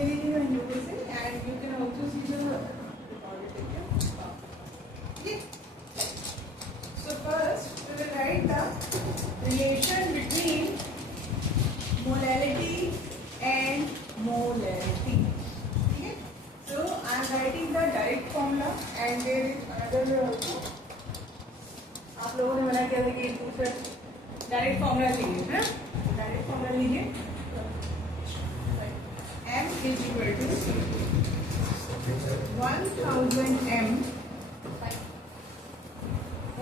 ले लीजिएगा यूट्यूब से and you can also see the recorded video. Okay. So first we will write the relation between molality and molarity. Okay. So I am writing the direct formula and there is another way also. आप लोगों ने मना किया था कि दूसरा direct formula चाहिए है, डायरेक्ट फॉर्मूला लीजिए. M is equal to 1000 M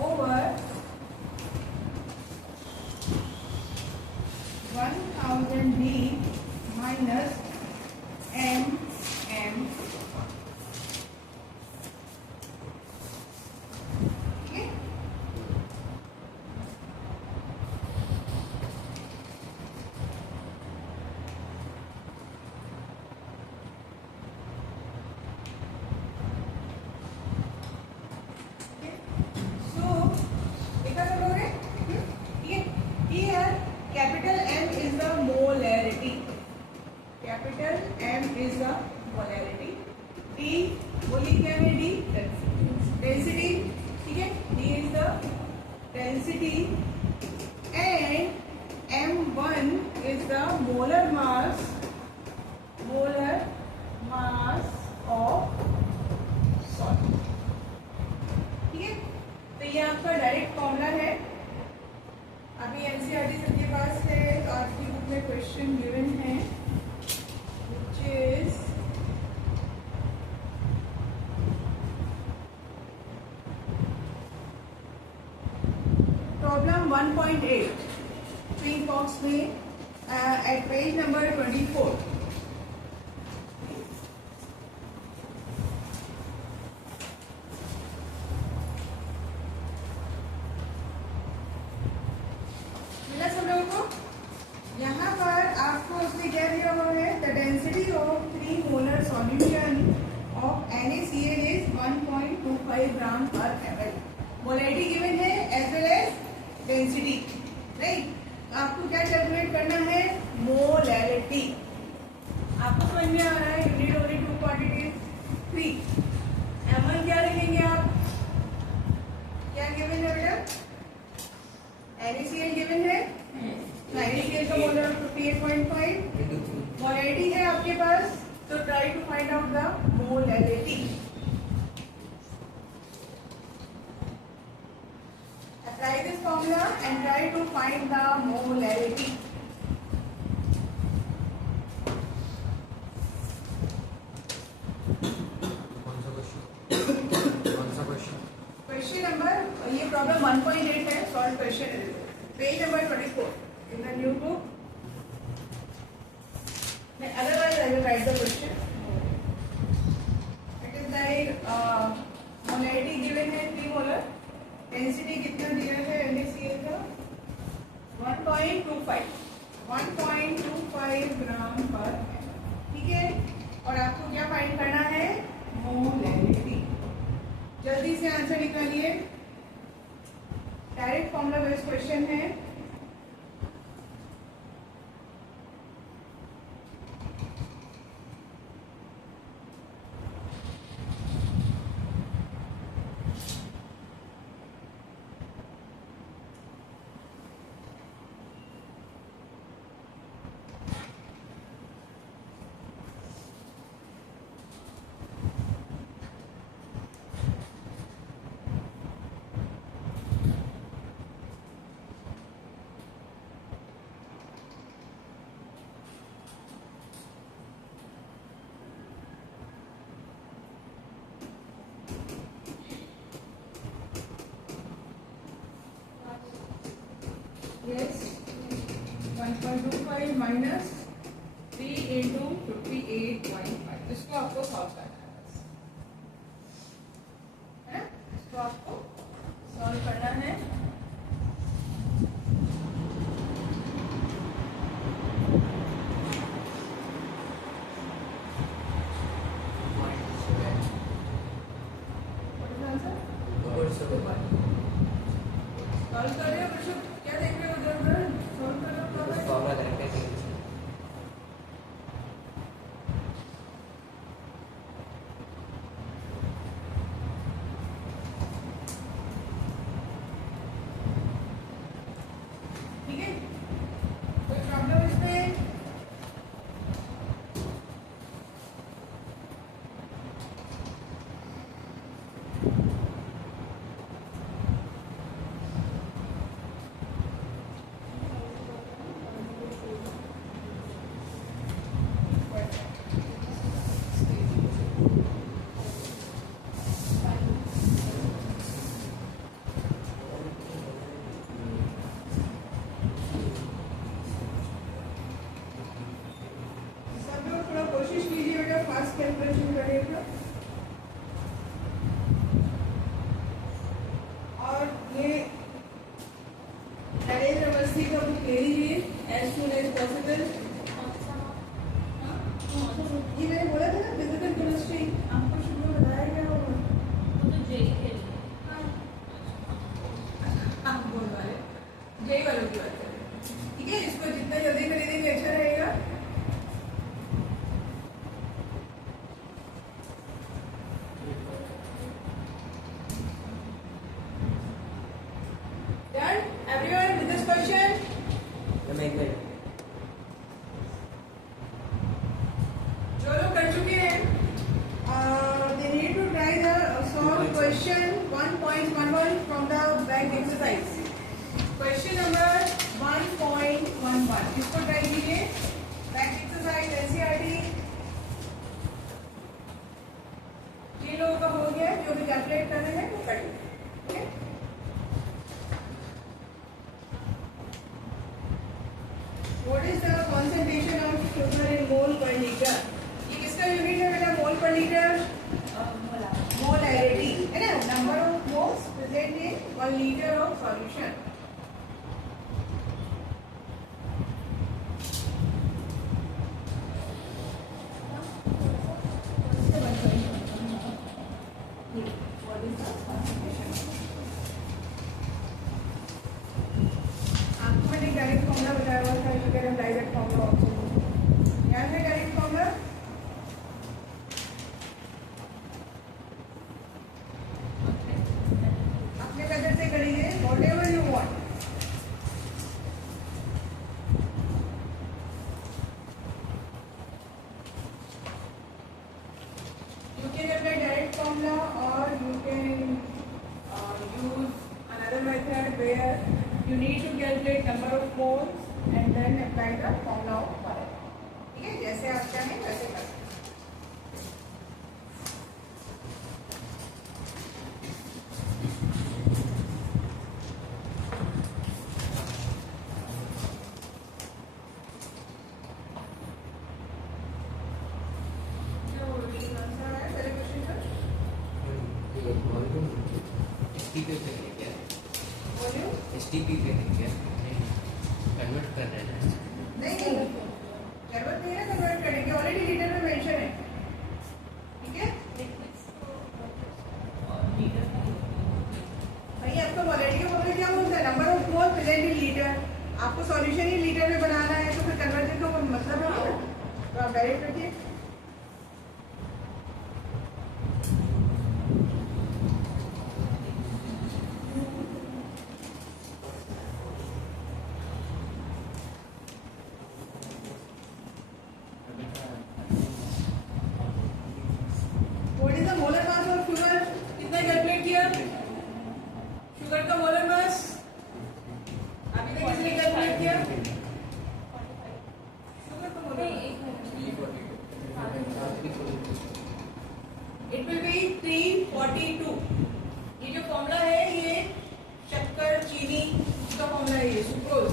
over 1000 D minus M. Okay. Capital M is the molarity. Capital M is the molarity. D बोलिए क्या है? D density. ठीक है, D is the density and M1 is the molar mass of solid. ठीक है, तो ये आपका डायरेक्ट फॉर्मूला है. अभी एनसीईआरटी सबके पास है, आपकी बुक में क्वेश्चन गिवन है which is problem 1.8 pink box में एट पेज नंबर 24. यहाँ पर आपको उसने क्या दिया हुआ है? The density of 3 molar solution of NaCl is 1.25 gram per ml. Molarity given है as well as density. Right, आपको क्या कैलकुलेट करना है? मोलैरिटी. आपको समझ में आ रहा है? You need only 2 quantities. 3 ml क्या लिखेंगे आप? क्या गिवन है बेटा? NaCl गिवन है. NaCl का मोलर 58.5. मोलैरिटी है आपके पास, तो try to find out the molarity. Apply this formula and try to find the molarity. Question number, ये प्रॉब्लम 1.8 है. Solve question page number 24 in the new book. Otherwise I will write the question. It is like molarity given है 3 molar. Density कितना दिया है NaCl का? 1.25 gram per ml. ठीक है, और आपको क्या फाइंड करना है? मोलैरिटी. जल्दी से आंसर निकालिए. डायरेक्ट फॉर्मूला बेस्ड क्वेश्चन है. Yes, 1.25 minus 3 into 58.5. इसको आपको सॉल्व करना है ना? इसको आपको सॉल्व करना है. सॉल्व कर रहे हो बच्चों? क्या देख रहे हो उधर? सॉल्व कर रहे हो? मास कैलकुलेशन करेगा। और ये नरेंद्र अवस्थी का बुक ले लीजिए एज सून एज पॉसिबल। ये मैंने बोला था ना फिजिकल केमिस्ट्री, आपको शुरू में बताया क्या होगा? वो तो जेई के लिए। आप बोल वाले जेई वालों की बात कर रहे हैं, ठीक है? इसको जितना जल्दी कर देंगे अच्छा रहेगा। Done? Everyone with this question? जो लोग कर चुके हैं, they need to try the solve question 1.11 from the bank exercise. Question number 1.11 इसको ट्राई कीजिए। बैंक एक्सरसाइज एनसीईआरटी ये लोगों का हो गया, जो भी कैलकुलेट कर रहे हैं वो करिए, ठीक है? What is the concentration of sugar in mole per liter? ये किसका यूनिट है बेटा? मोल पर लीटर, मोलैरिटी है ना, number of moles present in 1 litre of solution. आपको मैंने डायरेक्ट फॉर्मूला बताया हुआ था, you can apply that formula also. याद है डायरेक्ट फॉर्मूला? अपने मेथड से करिए whatever you want. You can apply direct formula or you can use another method where you need to calculate number of moles and then apply the formula of power. ठीक है, जैसे आप चाहें वैसे कर सकते हैं। STP पे कन्वर्ट कर रहे हैं। नहीं जरूरत नहीं है कन्वर्ट करने की, ऑलरेडी लीटर में मेंशन है, ठीक है? भाई आपका क्वालिटी का फॉर्मूला क्या बोलता है? Number of mole present in litre. आपको सॉल्यूशन ही लीटर में बनाना है तो फिर कन्वर्जन का कोई मतलब है ना, तो आप डायरेक्ट रखिए। What is the molar mass of sugar? कितना कैलकुलेट किया? शुगर का मोलर मास अभी तक किसने कैलकुलेट किया? शुगर का मोलर इट विल बी 342। ये जो फॉर्मूला है ये शक्कर चीनी का फॉर्मूला है, ये सुक्रोज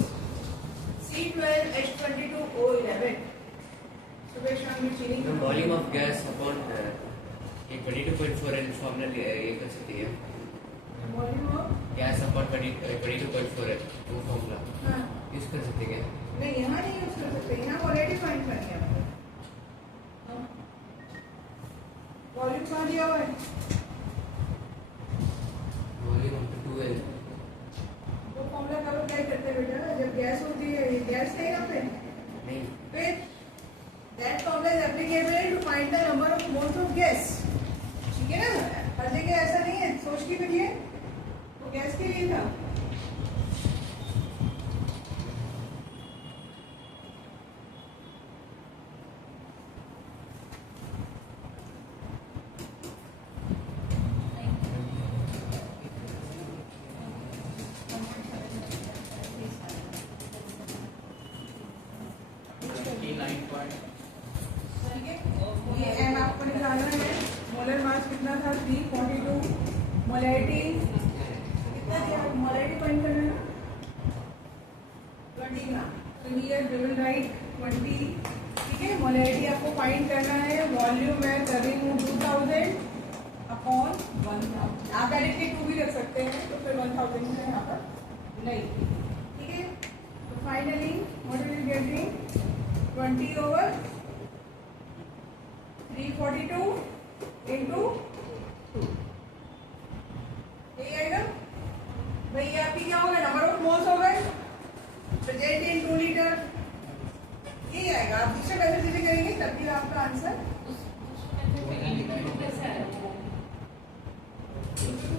C12H22O11। सुबह शाम में चीनी का वॉल्यूम ऑफ गैस अपॉन ये 22.4 एल फॉर्मूला ये कर सकते हैं। Volume of gas upon 22.4 L वो फॉर्मूला हाँ यूज कर सकते हैं। नहीं, यहाँ नहीं यूज कर सकते, यहाँ ऑलरेडी फाइंड कर लिया हमने। वॉल्यूम कहाँ दिया हुआ है? Volume 2L। वो फॉर्मूला का लोग क्या करते हैं बेटा, जब गैस होती है, गैस है यहाँ पे, नहीं फिर that formula is applicable to find the number of moles of gas, ठीक है ना? हर जगह ऐसा नहीं है, सोच के करिए, वो गैस के लिए था। ये एम आपको निकालना है। मोलर मास कितना था? 342। मोलैरिटी कितना दिया? मोलैरिटी फाइंड करना है ना, 20 ग्राम। तो हियर वी विल राइट 20, ठीक है? मोलैरिटी मोलेटी आपको फाइंड करना है। वॉल्यूम मैं कर रही हूँ 2000 अपॉन 1000। आप डायरेक्टली 2 भी रख सकते हैं, तो फिर 1000 है यहाँ पर नहीं। ठीक है, तो finally what are you getting 20/342 into 2। यही आएगा भाई। ये आपकी क्या होगा, नंबर ऑफ मोल्स हो गए प्रेजेंट इन 2 लीटर। यही आएगा। आप दूसरे कैसे चीजें करेंगे तब भी आपका आंसर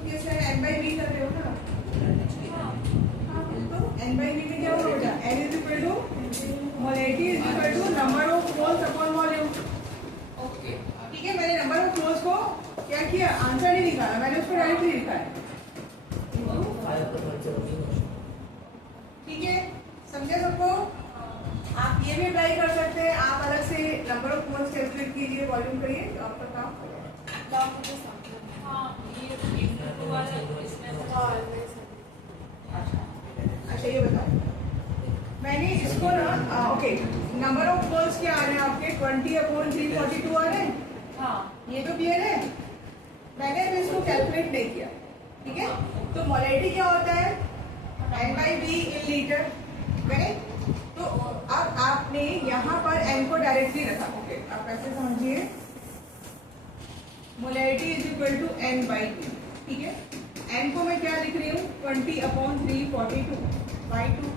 कैसे है, n/v कर रहे हो ना। तो n/v में क्या होगा बेटा, n is equal to molality is equal to number of moles upon volume. Okay. ठीक है, मैंने नंबर ऑफ मोल्स को क्या किया, आंसर नहीं लिखा, मैंने उसको डायरेक्टली लिखा है। ठीक है, समझे सबको। आप ये भी अप्लाई कर सकते हैं, आप अलग से नंबर ऑफ मोल्स कैलकुलेट कीजिए, वॉल्यूम करिए, तो आपका काम हो जाएगा। अच्छा ये बताओ, मैंने इसको ना ओके, नंबर ऑफ मोल्स क्या आ रहे हैं आपके 20/342 आ रहे हैं। ये तो क्लियर है। मैंने अभी इसको कैलकुलेट नहीं किया। ठीक है, तो मोलेटी क्या होता है, n/v इन लीटर। करेक्ट। तो अब आपने यहाँ पर n को डायरेक्टली रखा। ओके, आप ऐसे समझिए, मोलेटी इज इक्वल टू n/v। ठीक है, n को मैं क्या लिख रही हूँ 20/342/2।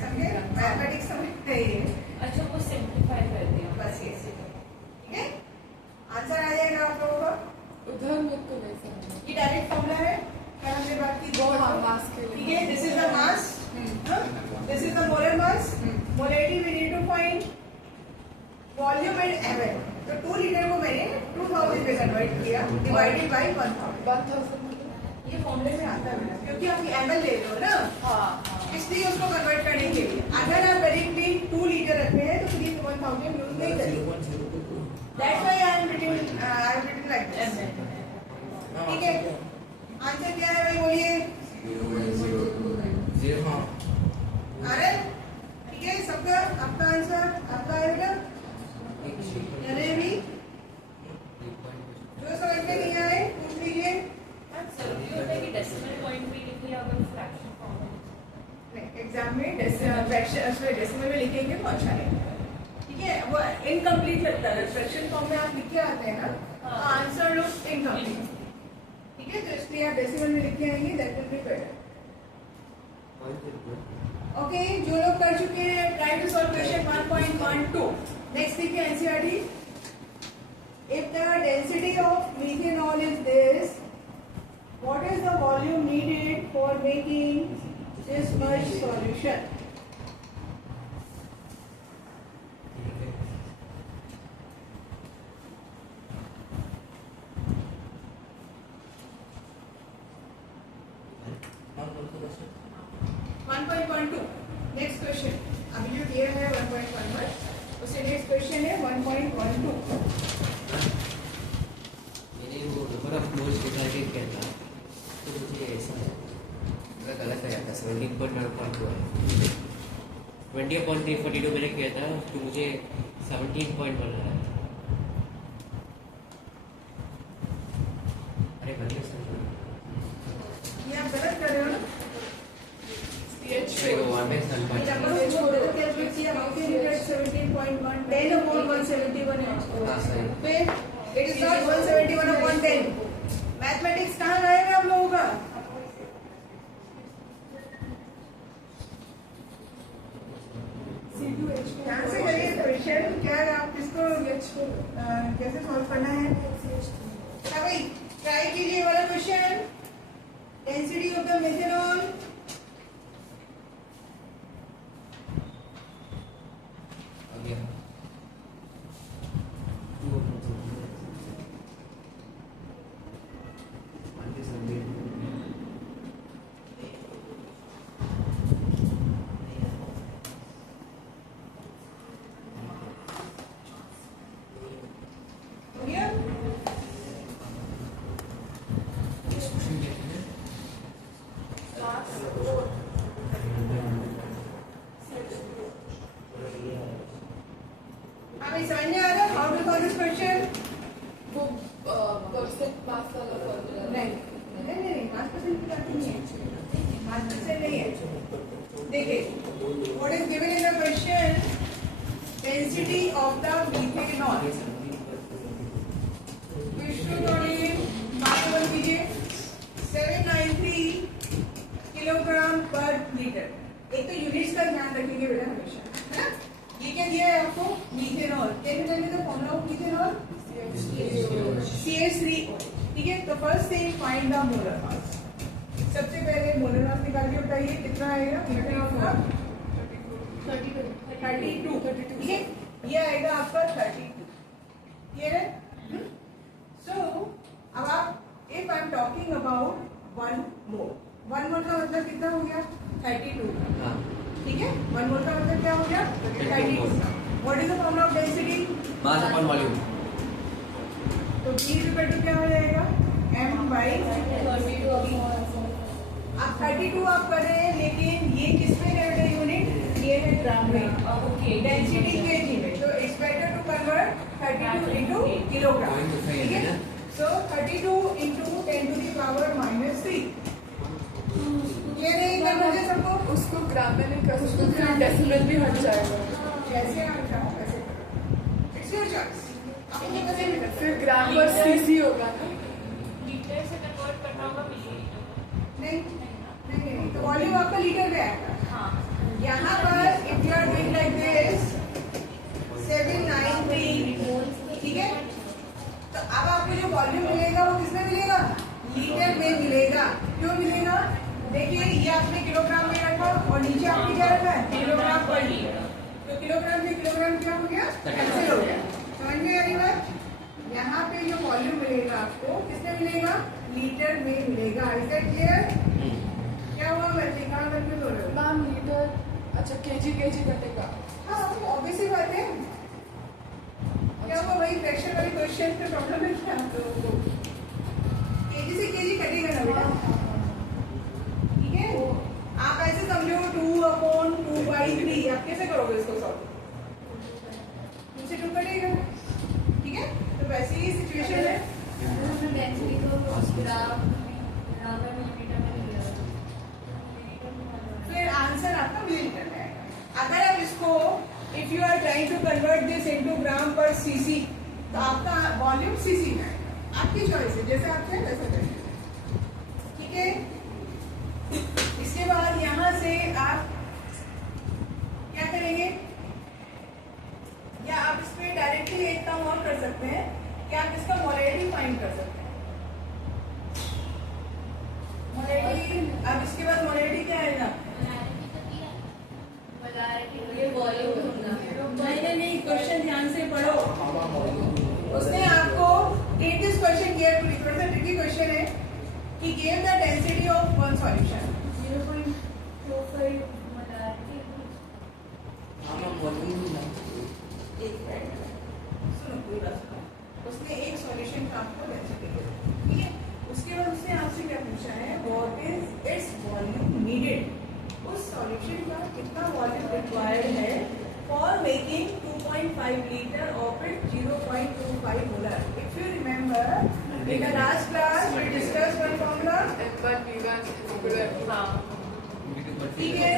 समझे, मैथमेटिक्स समझ गए। अच्छा, वो सिंप्लीफाई कर दिया बस ये ठीक है, आंसर आ जाएगा आप लोगों का। उधर मेरे को नहीं समझ। ये डायरेक्ट फॉर्मूला है, कल हमने बात की दो मास के लिए। ठीक है, this is the mass, this is the molar mass. Molality we need to find volume and ml। तो 2 लीटर को मैंने 2000 में कन्वर्ट किया, डिवाइडेड बाय 1000। ये फॉर्मूले में आता है क्योंकि आप ml ले रहे हो ना, इसलिए उसको कन्वर्ट करने के लिए। अगर आप डायरेक्टली 2 लीटर रखते हैं तो फिर 1000 यूज नहीं करेंगे। That's why I am written like this. ठीक है, आंसर क्या है भाई, बोलिए। 0 हाँ। अरे ठीक है, सबका आपका आंसर आपका आएगा। अरे भी जो समझ में नहीं आए पूछ लीजिए। जरूरी होता है कि डेसिमल पॉइंट भी लिखिए अगर फ्रैक्शन फॉर्म में। एग्जाम में डेसिमल में लिखेंगे तो अच्छा रहेगा। ठीक है, वो इनकम्प्लीट लगता है, फ्रैक्शन फॉर्म में आप लिख के आते हैं ना, तो आंसर लुक इनकम्प्लीट। ठीक है, तो इसलिए आप डेसिमल में लिख के आएंगे, that will be better. Okay, जो लोग कर चुके हैं try to solve question 1.12। Next देखिए NCERT. If the density of methanol is this, what is the volume needed for making this much solution? Next question, अभी जो दिया है 1.11, उससे नेक्स्ट क्वेश्चन है 1.12। मैंने वो नंबर ऑफ मोल्स निकाल के किया था, तो मुझे ऐसा मेरा गलत आया था। 17.1.2 है। 20/342 मैंने किया था, तो मुझे 17.1 आया था। अरे बढ़िया सर, ये आप गलत कर रहे हो ना। अरे वो 1/7.1 नंबर ऑफ मोल्स को कैलकुलेट किया, how can you get 17.1? 10 upon 171 है। हाँ सर। फिर इट इज नॉट 171/10। मैथमेटिक्स कहाँ लाएंगे आप लोगों का? ध्यान से करिए क्वेश्चन, क्या आप किसको कैसे सॉल्व करना है। हाँ भाई, ट्राई कीजिए वाला question. Density of the methanol आ गया। हो गया? क्लास अभी समझ में आ रहा है how to solve this question? वो परसेंट पास वाला फॉर्मूला नहीं 5% की बात नहीं है, 5% नहीं है। देखिए what is given in the question, density of the methanol. Vishnu थोड़ी बात बोल कीजिए। 793 किलोग्राम पर लीटर। एक तो यूनिट्स का ध्यान रखेंगे बेटा हमेशा, है ना? ये क्या दिया है आपको? Methanol. Can you tell me the formula of methanol? CH3O। ठीक है, तो first thing find the molar mass. सबसे पहले मोलर मास निकाल के बताइए कितना आएगा मीथेनॉल का? 32। ठीक है, ये आएगा आपका 32। क्लियर है? सो अब आप if I am talking about 1 मोल, 1 मोल का मतलब कितना हो गया? 32। हाँ ठीक है, 1 मोल का मतलब क्या हो गया? 32। What is the formula of density? Mass upon volume. तो B इक्वल टू क्या हो जाएगा? M by. आप 32 आप कर रहे हैं, लेकिन ये किस में है यूनिट? ये है ग्राम में। ओके, डेंसिटी केजी में। तो it's better to convert 32 into kilogram. ठीक है, so 32 into 10 to the power -3। ये नहीं करना है सबको, उसको ग्राम में नहीं कर सकते, फिर डेसिमल भी हट जाएगा। जैसे आप चाहो वैसे करो। इट्स योर चॉइस, आपको कैसे भी कर सकते फिर ग्राम पर सीसी होगा ना। लीटर से कन्वर्ट करना होगा मिलीलीटर। नहीं, तो वॉल्यूम आपका लीटर में आएगा। हाँ, यहाँ पर if you are doing like this 793, ठीक है, तो अब आपको जो वॉल्यूम मिलेगा वो किसमें मिलेगा? लीटर में मिलेगा। क्यों मिलेगा? देखिए ये आपने किलोग्राम में रखा और नीचे आपने क्या रखा है? किलोग्राम पर लीटर। तो किलोग्राम में किलोग्राम क्या हो गया? कैंसिल हो गया। समझ में आ रही बात? यहाँ पे जो वॉल्यूम मिलेगा आपको किसमें मिलेगा? लीटर में मिलेगा। Is that clear? क्या हुआ बच्चे, कहाँ कंफ्यूज हो रहे हो? मैम लीटर, अच्छा केजी कटेगा। हाँ ऑब्वियस ही बात है। क्या हुआ भाई, फ्रैक्शन वाले क्वेश्चन पे प्रॉब्लम है क्या? तो केजी से केजी कटेगा ना बेटा, ठीक है? आप ऐसे समझो 2/2/3। आप कैसे करोगे इसको सॉल्व? 2 से 2 कटेगा, ठीक है? तो वैसे ही सिचुएशन है। फिर आंसर आपका मिलीलीटर में आएगा। अगर आप इसको if you are trying to convert this into gram per CC, तो आपका वॉल्यूम सीसी में आएगा। आपकी चॉइस है, जैसे आप चाहें वैसा करेंगे, ठीक है? इसके बाद यहाँ से आप क्या करेंगे, या आप इस पे डायरेक्टली एक काम और कर सकते हैं कि आप इसका मोलैरिटी फाइंड कर सकते हैं। मोलैरिटी, अब इसके बाद मोलैरिटी क्या आएगा? नहीं, क्वेश्चन ध्यान से पढ़ो। उसने आपको टेक दिस क्वेश्चन केयरफुली, थोड़ा सा ट्रिकी क्वेश्चन है। He gave the density of one solution 0.45 molarity। एक मिनट सुनो, पूरी बात सुनो। उसने एक सॉल्यूशन का आपको डेंसिटी दी, ठीक है? उसके बाद उसने आपसे क्या पूछा है, what is its volume needed? उस सॉल्यूशन का कितना वॉल्यूम रिक्वायर्ड है for making 2.5 litre of it 0.25 molar. If you remember in the last class we discussed one formula, N1V1 ठीक है?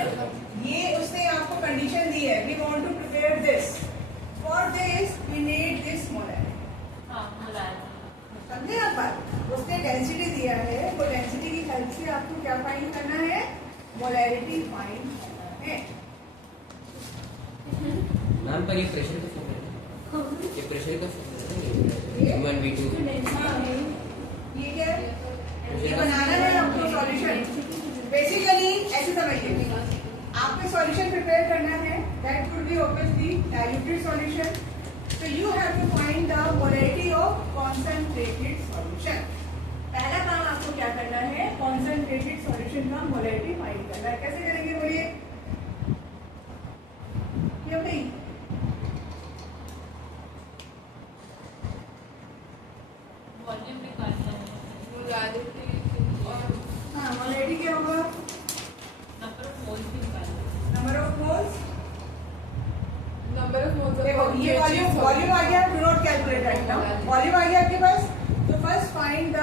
ये उसने आपको कंडीशन दी है, we want to prepare this, for this we need this molarity। हाँ, molarity. समझे आप बात? उसने डेंसिटी दिया है, वो डेंसिटी की हेल्प से आपको क्या फाइंड करना है? मोलैरिटी फाइंड करना है। मैम पर ये प्रेशर का फॉर्मूला है, ये प्रेशर का फॉर्मूला है, V1 V2। हाँ, ये क्या है? ये बनाना है आपको सॉल्यूशन। बेसिकली ऐसे समझिए, आपको सॉल्यूशन प्रिपेयर करना है, that would be obviously diluted solution. So you have to find the molarity of concentrated solution। पहला काम आपको क्या करना है? concentrated solution का molarity फाइंड करना है। कैसे करेंगे बोलिए? क्यों नहीं? वॉल्यूम निकालना है, हाँ, molarity क्या होगा? नंबर ऑफ मोल्स भी निकालना है। Number of moles, number moles of देखो ये वॉल्यूम वॉल्यूम आ गया, do not calculate right now, volume आ गया आपके पास। तो first find the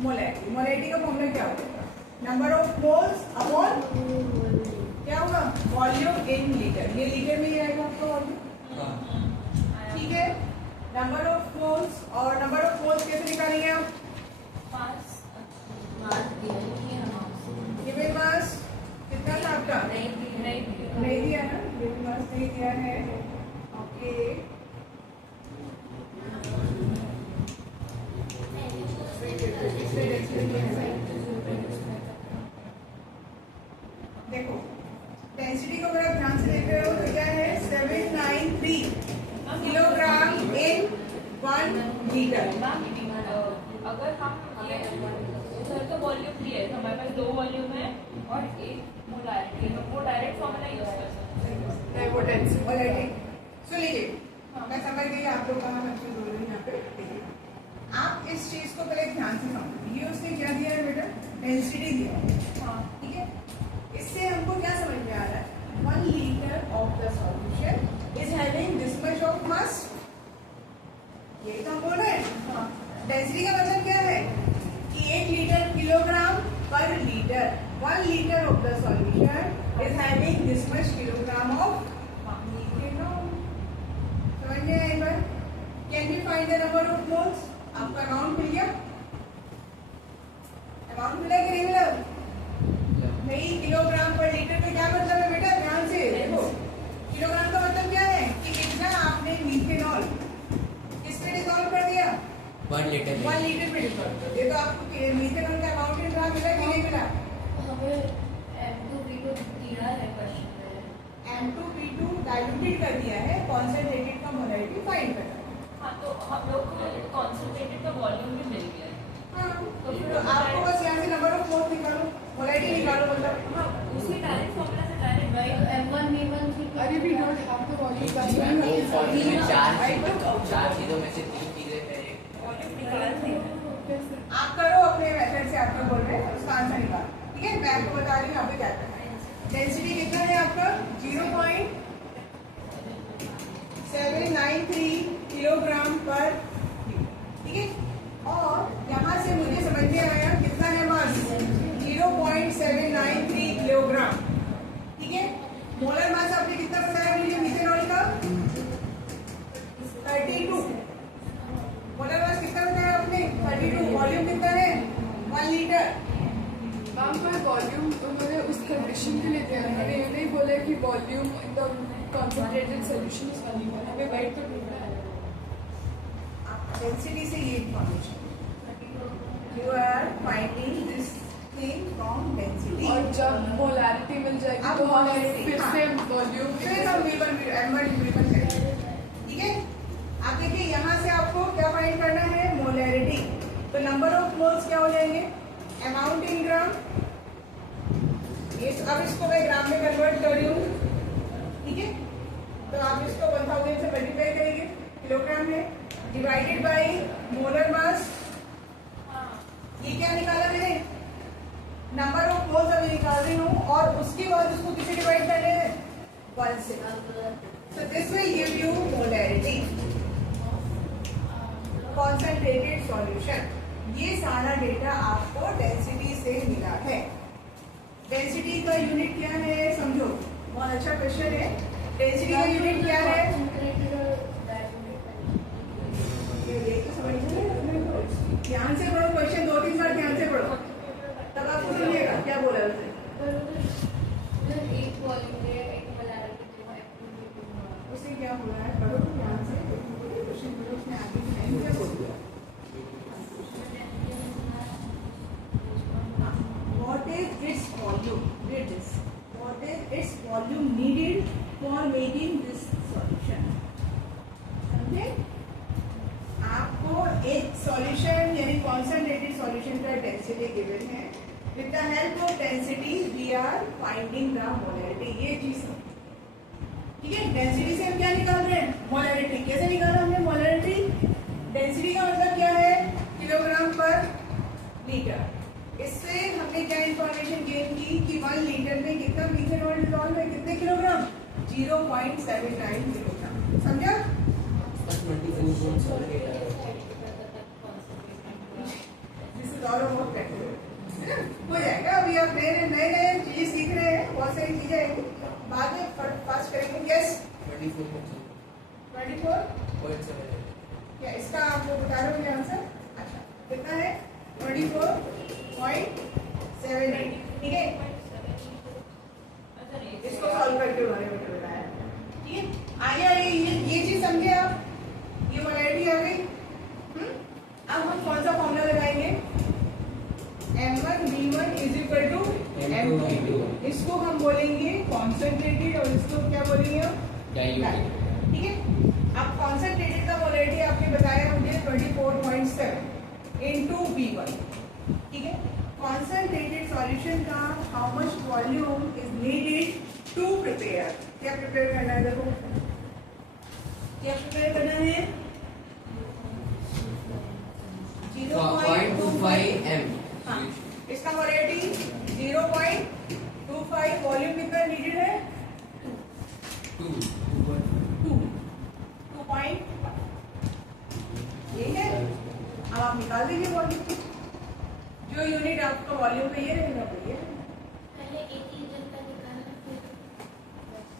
molarity. Molarity का फॉर्मूला क्या होगा? नंबर ऑफ मोल्स अपॉन क्या होगा? Volume in litre. ये लीटर में ही आएगा आपका वॉल्यूम, ठीक है। नंबर ऑफ मोल्स, और नंबर ऑफ मोल्स कैसे निकालेंगे आप? गिवन मास कितना था आपका? नहीं दिया ना, गिवन मास नहीं दिया है। ओके, देखो डेंसिटी को अगर आप ध्यान से देख रहे हो तो क्या है? 793 किलोग्राम इन 1 लीटर। अगर हम ये उधर तो वॉल्यूम दिए तो हमारे पास 2 वॉल्यूम है और 1 मोलारिटी, तो वो डायरेक्ट फॉर्मूला यूज कर सकते हैं। नहीं वो डेंसिटी मोलैरिटी सुन लीजिए, मैं समझ गई आप लोग कहाँ कंफ्यूज हो रहे हैं यहाँ पे। देखिए, आप इस चीज को पहले ध्यान से समझो। ये उसने क्या दिया है बेटा? डेंसिटी दिया है, हाँ, ठीक है। इससे हमको क्या समझ में आ रहा है? 1 litre of the solution is having this much of mass. ये तो हम बोल रहे हैं। हाँ, डेंसिटी का मतलब क्या है कि 1 लीटर किलोग्राम पर litre, 1 litre of the solution is having this much kilogram of methanol। समझ में आया एक बार? Can we find the number of moles? आपको अमाउंट मिल गया? अमाउंट मिला कि नहीं मिला? नहीं, किलोग्राम पर लीटर का क्या मतलब है बेटा? ध्यान से देखो, किलोग्राम का मतलब क्या है कि कितना आपने मीथेनॉल किस पे डिसॉल्व कर दिया? 1 लीटर 1 लीटर पे डिसॉल्व कर दिया। तो आपको मीथेनॉल का अमाउंट कितना मिला कि नहीं मिला? M2P2 डाइल्यूटेड कर दिया है, कॉन्सेंट्रेटेड का मोलैरिटी फाइंड करना है। हाँ, तो हम लोग को कॉन्सेंट्रेटेड का वॉल्यूम भी मिल गया है। हाँ, तो आपको बस यहाँ से नंबर ऑफ मोल्स निकालो, मोलैरिटी निकालो, मतलब हाँ, उसके डायरेक्ट फॉर्मूला से डायरेक्ट अरे we don't have the volume वो फॉर्मूले में 4 Right. चीजों में से 3 चीजें पहले वॉल्यूम निकाल दिया। आप करो अपने मेथड से, आप जो बोल रहे हैं उसका आंसर निकालो, ठीक है। मैं आपको बता रही हूँ यहाँ पे क्या करना है। डेंसिटी कितना है आपका? 0.793 किलोग्राम पर लीटर, ठीक है। और यहाँ से मुझे समझ में आया कितना है मास? 0.793 किलोग्राम, ठीक है। मोलर मास आपने कितना बताया मुझे मीथेनॉल का? 32। मोलर मास कितना बताया आपने? 32। वॉल्यूम कितना है? 1 लीटर। मैम पर वॉल्यूम उन्होंने उस कंडीशन के लिए दिया है, उन्होंने ये नहीं बोला कि volume in the concentrated solution is 1 litre. हमें वेट तो ढूंढना है। डेंसिटी से ये information you are finding this thing from density. और जब मोलैरिटी मिल जाएगी अब तो हम molarity, फिर हाँ। से वॉल्यूम फिर हम V1 करेंगे, ठीक है। आप देखिए यहाँ से आपको क्या फाइंड करना है? मोलैरिटी। तो नंबर ऑफ मोल्स क्या हो जाएंगे? अमाउंट इन ग्राम। अब इसको मैं ग्राम में कन्वर्ट कर रही हूँ, ठीक है। तो आप इसको 1000 से मल्टीप्लाई करेंगे, किलोग्राम में, डिवाइडेड बाय मोलर मास। ये क्या निकाला मैंने? नंबर ऑफ मोल्स अभी निकाल रही हूँ, और उसके बाद उसको किसे डिवाइड करने हैं? 1 से। So this will give you molarity, concentrated solution। ये सारा डेटा आपको डेंसिटी से मिला है। डेंसिटी का यूनिट क्या है समझो, बहुत अच्छा क्वेश्चन है। डेंसिटी का यूनिट क्या है? ये तो समझिए, ध्यान से पढ़ो क्वेश्चन, 2-3 बार ध्यान से पढ़ो, तब आपको समझिएगा क्या बोला उसने। उससे क्या हो रहा है, पढ़ो ध्यान से क्वेश्चन पढ़ो, उसने आगे नहीं क्या बोल दिया। What is its volume? Read this. What is its volume needed for making this solution? समझे? आपको एक सॉल्यूशन यानी कॉन्सेंट्रेटेड सॉल्यूशन का डेंसिटी गिवन है। With the help of density we are finding the molarity. ये चीज ठीक है। डेंसिटी से हम क्या निकाल रहे हैं? मोलैरिटी। कैसे निकाला हमने मोलैरिटी? डेंसिटी का मतलब क्या है? किलोग्राम पर लीटर। इससे हमने क्या इंफॉर्मेशन गेन की कि 1 लीटर में कितना मीथेनॉल डिसॉल्व है? कितने किलोग्राम? 0.79 किलोग्राम। समझा? This is all about practical, है ना? हो जाएगा। अभी आप नए नए चीजें सीख रहे हैं, बहुत सारी चीजें आएंगी, बाद में फास्ट करेंगे। यस 24 क्या इसका आपको बता रहे हो आंसर? अच्छा कितना है? 24.78। ठीक है, इसको सॉल्व करके उन्होंने मुझे बताया। ठीक है, आइए ये चीज समझे आप, ये मोलैरिटी आ गई। अब हम कौन सा फॉर्मूला लगाएंगे? M1V1 is equal to M2V2। इसको हम बोलेंगे कॉन्सेंट्रेटेड और इसको क्या बोलेंगे हम? डाइल्यूटेड। ठीक है, अब कॉन्सेंट्रेटेड का मोलैरिटी आपने बताया मुझे 24.7 इनटू V1। ठीक है, कॉन्सेंट्रेटेड सॉल्यूशन का how much volume is needed to prepare? क्या प्रिपेयर करना है? देखो क्या प्रिपेयर करना है? 0.25 m। हाँ, इसका मोलैरिटी 0.25, वॉल्यूम कितना नीडेड है? 2 पॉइंट, ये है। अब आप निकाल दीजिए वॉल्यूम, जो यूनिट आपका वॉल्यूम पे ये रहेगा वो ये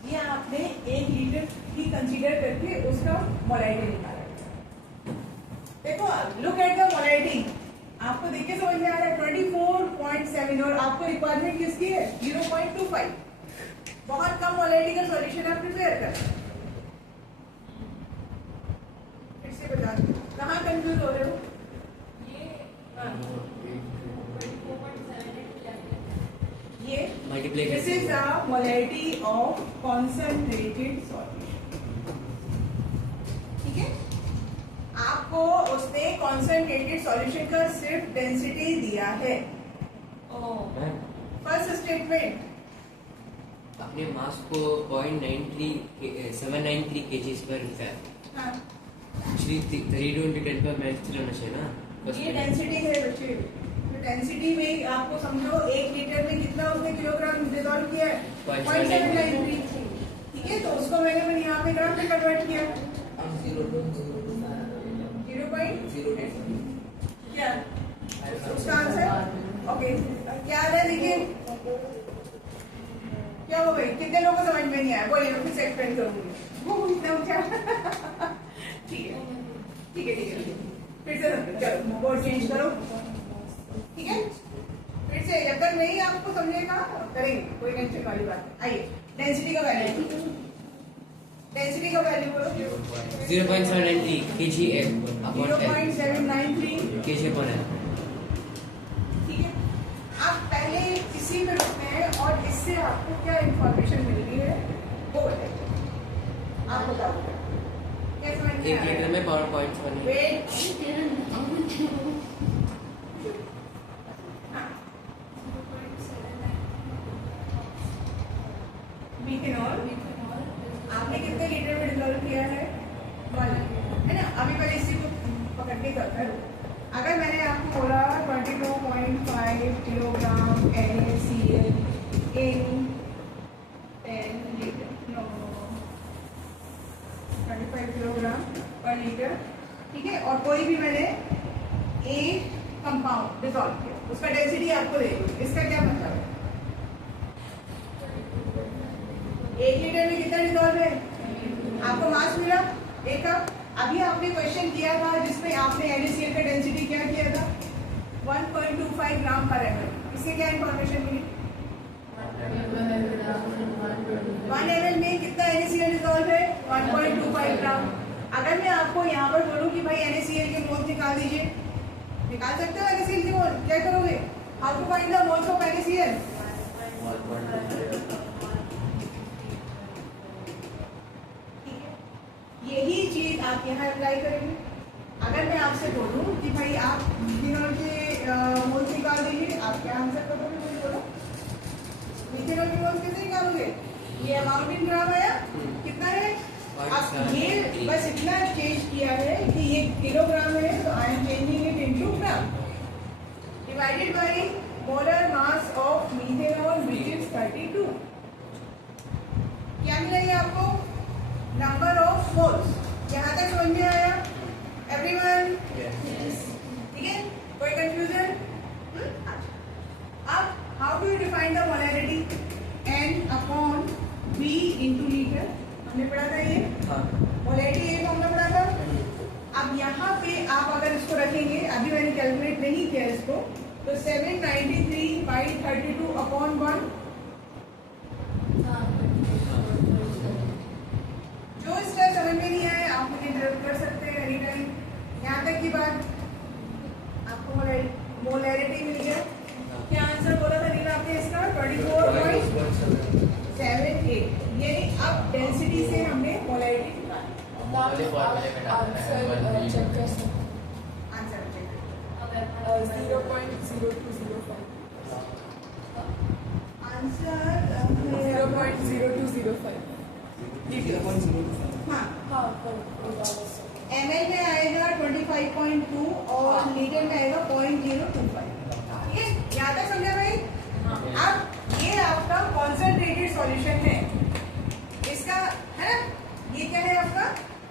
ये आपने 1 लीटर ही कंसीडर करके उसका मोलैरिटी निकाला। देखो लुक एट द मोलैरिटी, आपको देख के समझ में आ रहा है 24.7 और आपको रिक्वायरमेंट किसकी है? 0.25। बहुत कम मोलैरिटी का सॉल्यूशन आप प्रिपेयर कर। फिर से बता दो कहाँ कंफ्यूज हो रहे हो? ये multiply this is the molarity of concentrated solution. ठीक है, आपको उसने कॉन्सेंट्रेटेड सॉल्यूशन का सिर्फ डेंसिटी दिया है। फर्स्ट स्टेटमेंट, अपने मास को 0.793 kg पर लिखा है। हाँ, एक्चुअली 32 into 10 पर मैच चलाना चाहिए ना। ये डेंसिटी है बच्चे। तो डेंसिटी में आपको समझो 1 लीटर में कितना उसने किलोग्राम डिसॉल्व किया है? 0.793। ठीक है, तो उसको मैंने यहाँ पे ग्राम में कन्वर्ट किया। 0.08 क्या उसका आंसर? ओके, क्या है? देखिए क्या हो गई, कितने लोगों को समझ में नहीं आया? बोलिए, मैं फिर से एक्सप्लेन करूंगी। वो इतना ऊंचा। ठीक है ठीक है ठीक है, फिर से चलो बोर्ड चेंज करो। ठीक है, फिर से जब तक नहीं आपको समझेगा करेंगे, कोई टेंशन वाली बात नहीं। आइए डेंसिटी का वैल्यू बोलो। 0.793 kg/m 0.793 kg/m। ठीक है, आप पहले इसी में रुकते हैं और इससे आपको क्या इंफॉर्मेशन मिल रही है वो बताइए। आप बताओ क्या समझ में 1 लीटर में 0.7। वेट मीथेनॉल आपने कितने लीटर में डिसॉल्व किया है? 1 है ना। अभी पहले इसी को पकड़ के करता है। अगर मैंने आपको बोला 22.5 किलोग्राम NaCl इन 10 लीटर, नो 25 किलोग्राम पर लीटर। ठीक है, और कोई भी मैंने एक कंपाउंड डिसॉल्व किया, उसका डेंसिटी आपको दे दूँ। इसका क्या मतलब है? 1 लीटर में कितना डिसॉल्व है? आपको मास मिला 1 का। अभी आपने क्वेश्चन किया था जिसमें आपने NaCl का डेंसिटी क्या किया था? 1.25 ग्राम पर ml। इससे क्या इंफॉर्मेशन मिली? 1 ml में कितना NaCl डिसॉल्व है? 1.25 ग्राम। अगर मैं आपको यहाँ पर बोलूँ कि भाई NaCl के मोल्स निकाल दीजिए, निकाल सकते हो NaCl के मोल? क्या करोगे? How to find the moles of NaCl? यही चीज आप यहाँ अप्लाई करेंगे। अगर मैं आपसे बोलूँ कि भाई आप मिथेनॉल के मोल्स निकाल दीजिए, आप क्या आंसर करोगे? मुझे बोलो, मिथेनॉल के मोल्स कैसे निकालोगे? ये अमाउंट इन ग्राम आया, कितना है? आप ये बस इतना चेंज किया है कि ये किलोग्राम है, तो I am changing it into gram divided by molar mass of methanol which is 32। क्या मिला ये आपको नंबर ऑफ मोल्स। यहाँ तक समझ में आया एवरीवन? ठीक है, कोई कंफ्यूजन? अब how do you define the molarity? N upon V into litre, हमने पढ़ा था ये मोलैरिटी, ये हमने पढ़ा था। अब यहाँ पे आप अगर इसको रखेंगे, अभी मैंने कैलकुलेट नहीं किया इसको, तो 793/32 अपॉन 1, जो इसका समझ में नहीं आया आप मुझे इंटरप्ट कर सकते हैं एनी टाइम। यहाँ तक की बात, आपको मोलैरिटी मिल गया। क्या आंसर बोला था नीला आपने इसका? 24.78। ये अब डेंसिटी से हमने मोलैरिटी निकाली। आंसर चेक कर सकते आंसर चेक 0.0205 आंसर 0.0205 हाँ, हाँ ml में आएगा 25.2 और लीटर में आएगा 0.025। ठीक है, यहाँ तक समझा भाई? अब ये आपका कॉन्सेंट्रेटेड सॉल्यूशन है इसका, है ना? ये क्या है आपका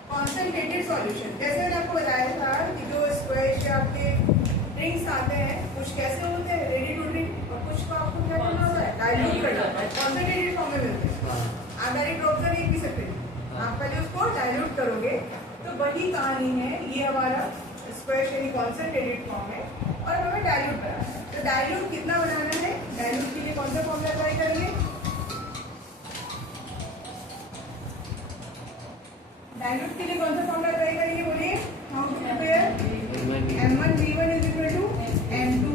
कॉन्सेंट्रेटेड सॉल्यूशन। जैसे मैंने आपको बताया था कि जो स्क्वैश या आपके ड्रिंक्स आते हैं कुछ कैसे होते हैं, रेडी टू ड्रिंक, और कुछ को आपको क्या करना होता है, डाइल्यूट करना होता है। कॉन्सेंट्रेटेड फॉर्म में मिलते हैं, आप डायरेक्ट ड्रॉप से नहीं पी सकते, आप पहले उसको डाइल्यूट करोगे। तो वही कहानी है, ये हमारा स्क्वैश यानी कॉन्सेंट्रेटेड फॉर्म है और हमें डाइल्यूट कराना है। तो डाइल्यूट कितना बनाना है, डाइल्यूट के लिए कौन सा फॉर्मूला अप्लाई करेंगे? डाइल्यूट के लिए कौन सा फॉर्मूला अप्लाई करेंगे, बोलिए? How to prepare? M1V1 = M2।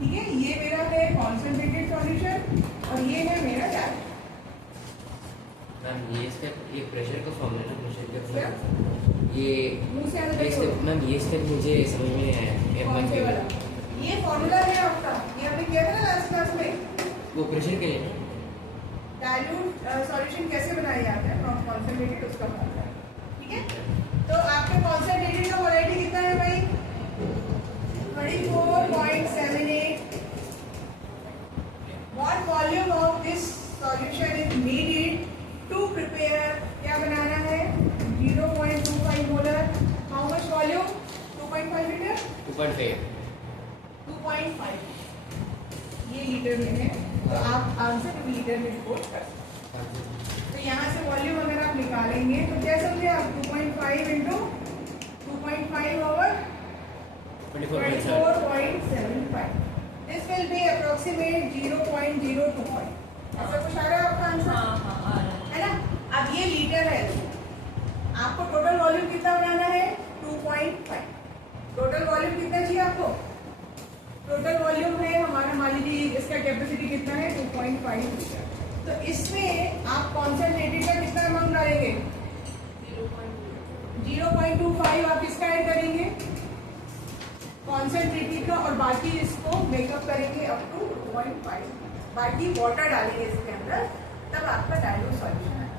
ठीक है, ये मेरा है कॉन्सेंट्रेटेड सॉल्यूशन और ये है मेरा डाइल्यूट। मैम ये स्टेप, ये प्रेशर का फॉर्मूला है, प्रेशर का क्या? ये मुंह से आने ये लगे स्टेप, मैम ये स्टेप मुझे समझ में आया। कौन से वाला? ये फॉर्मूला है आपका, ये हमने किया था ना लास्ट क्लास में। वो प्रेशर के लिए डाइल्यूट सॉल्यूशन कैसे बनाया जाता है फ्रॉम कॉन्सेंट्रेटेड, उसका फॉर्मूला। ठीक है, तो आपके कॉन्सेंट्रेटेड का मोलैरिटी कितना है भाई? 24.78। What volume of this solution is needed to prepare? क्या बनाना है? 0.25 molar. How much volume? 2.5 litre. 2.5 2.5 ये लीटर में है, तो आप आंसर लीटर में रिपोर्ट कर सकते हैं। तो यहाँ से वॉल्यूम अगर आप निकालेंगे तो क्या समझे आप? 2.5 into 2.5 over 24.75। This will be approximate 0.025। ऐसा कुछ आ रहा है आपका आंसर? है ना? अब ये लीटर है, आपको टोटल वॉल्यूम कितना बनाना है? 2.5। टोटल वॉल्यूम कितना चाहिए आपको? टोटल वॉल्यूम है हमारा, मान लीजिए इसका कैपेसिटी कितना है? 2.5 लीटर। तो इसमें आप कॉन्सेंट्रेटेड का कितना अमाउंट डालेंगे? 0.25 आप इसका ऐड करेंगे कॉन्सेंट्रेटेड का, और बाकी इसको मेकअप करेंगे अप टू 2.5, बाकी वाटर डालेंगे इसके अंदर, तब आपका डाइल्यूट सॉल्यूशन आएगा।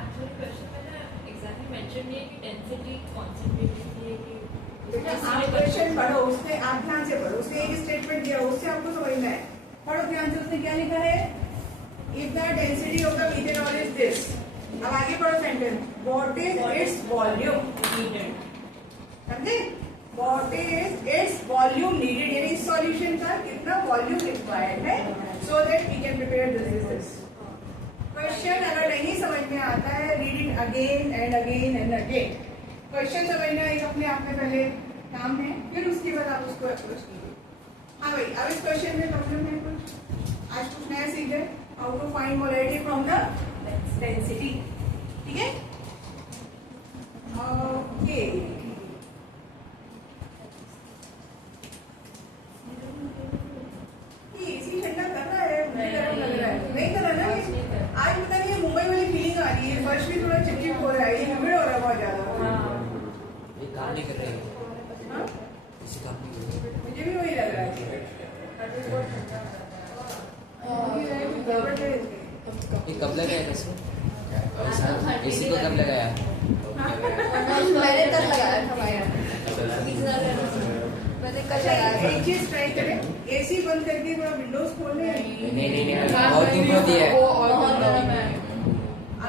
एक्चुअली क्वेश्चन में ना एग्जैक्टली मेंशन नहीं है कि डेंसिटी कॉन्सेंट्रेटेड है कि आप क्वेश्चन पढ़ो, उसने आप ध्यान से पढ़ो, उसने एक स्टेटमेंट दिया, उससे आपको समझना है। पढ़ो ध्यान से, उसने क्या लिखा है? If the density of the methanol is this, अब आगे पढ़ो sentence, what is its volume needed. समझे? What is its volume needed, यानी इस सॉल्यूशन का कितना वॉल्यूम रिक्वायर्ड है so that we can prepare this. Question अगर नहीं समझ में आता है, read it again and again and again. Question समझना एक अपने आप में पहले काम है, फिर उसके बाद आप उसको अप्रोच कीजिए। हाँ भाई, अब इस क्वेश्चन में प्रॉब्लम है कुछ, आज कुछ नया सीख गए, how to find molarity from the density. ठीक है, ओके। इसी ठंडा कर रहा है, मुझे गर्म लग रहा है, नहीं कर रहा ना? आज पता नहीं मुंबई वाली फीलिंग आ रही है, फर्श भी थोड़ा चिपचिप हो रहा है, ये ह्यूमिड हो रहा है बहुत ज्यादा। ये काम नहीं कर रहे हैं, हाँ? इसी काम नहीं कर रहे हैं। मुझे भी वही लग रहा है। ये कब लगाया था इसको? इसी को कब लगाया? मैंने कल लगाया था भाई, मैंने कल लगाया था। एक चीज ट्राई करें, एसी बंद करके थोड़ा विंडोज खोल लें। नहीं बहुत दिन को दिया है। वो और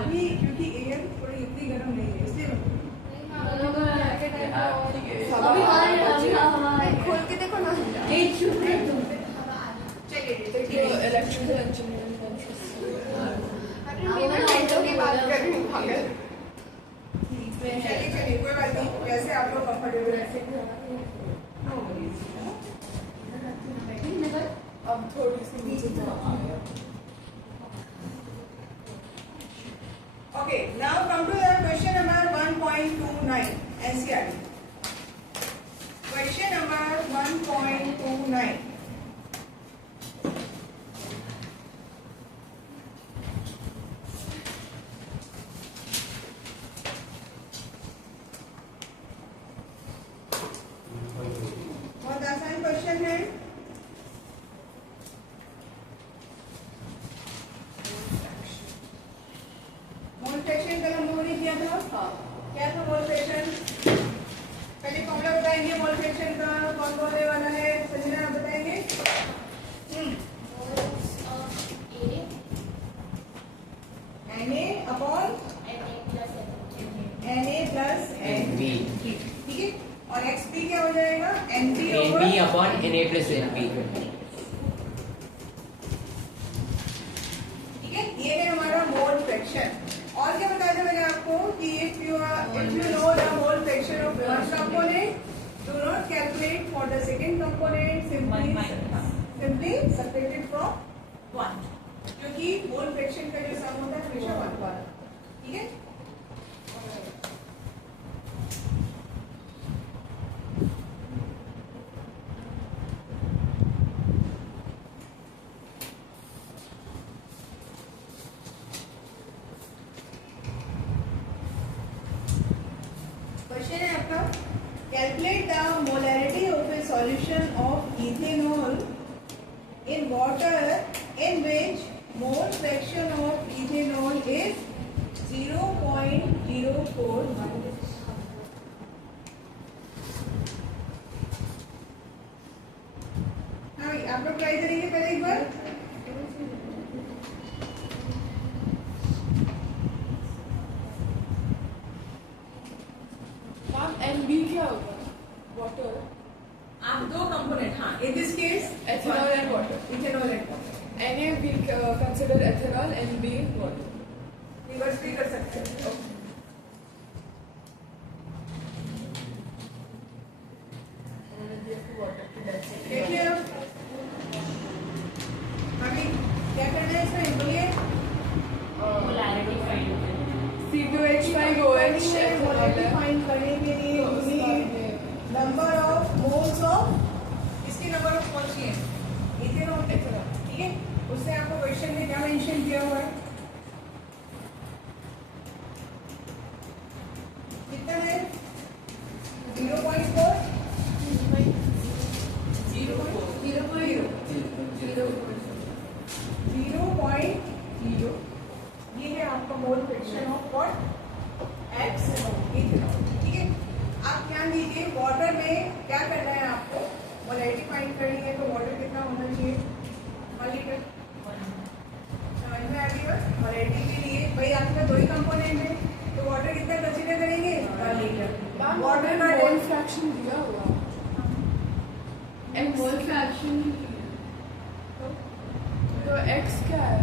अभी क्योंकि एयर थोड़ी इतनी गर्म नहीं है इसलिए खोल के देखो ना चलिए इलेक्ट्रिकल इंजीनियरिंग की बात कर रही हूँ पागल। चलिए कोई बात नहीं, वैसे आप लोग कंफर्टेबल है। अब थोड़ी सी नीचे Okay, now come to the question number 1.29 NCERT. Question number 1.29. बहुत आसान क्वेश्चन है। मोल फ्रैक्शन कल हम लोगों ने किया था। क्या था मोल फ्रैक्शन? पहले फॉर्मूला बताएंगे मोल फ्रैक्शन का। कौन बोलने वाला है? संजना आप बताएंगे। Na upon Na plus NB ठीक है। और XB क्या हो जाएगा? NB NB upon Na plus NB। ठीक है, ये है हमारा मोल फ्रैक्शन। और क्या बताया था मैंने आपको कि if you know the mole fraction of one component, do not calculate for the second component, simply subtract it from 1, क्योंकि मोल फ्रैक्शन का जो सम होता है हमेशा 1 वाला। ठीक है, क्वेश्चन है आपका, calculate the molarity of A solution of ethanol in water in which mole fraction of ethanol is 0.041। हाँ, आप लोग ट्राई करेंगे पहले एक बार। NB क्या होगा? वाटर आप दो कंपोनेंट, हाँ, in this case ethanol and water. Ethanol and water. Na we consider ethanol and B water. Reverse भी कर सकते हैं। देखिए अब अभी क्या करना है इसमें बोलिए। Molarity find C2H5OH molarity find करने के लिए नंबर ऑफ मोल्स ऑफ इसके नंबर ऑफ मोल्स चाहिए इथेनॉल। ठीक है, उससे आपको क्वेश्चन में क्या मेंशन किया हुआ है? कितना है? 0.4 0.0 ये है आपका mole fraction of what? X ethanol. ठीक है, आप ध्यान दीजिए, वाटर में क्या करना है आपको? मोलैरिटी फाइंड करनी है तो वाटर कितना होना चाहिए? 1 लीटर। समझ में आ गई बात? मोलैरिटी के लिए भाई आपके दो ही कंपोनेंट है तो वाटर कितना कंसीडर करेंगे? 1 लीटर। वाटर का मोल फ्रैक्शन दिया हुआ एंड मोल फ्रैक्शन तो X क्या है?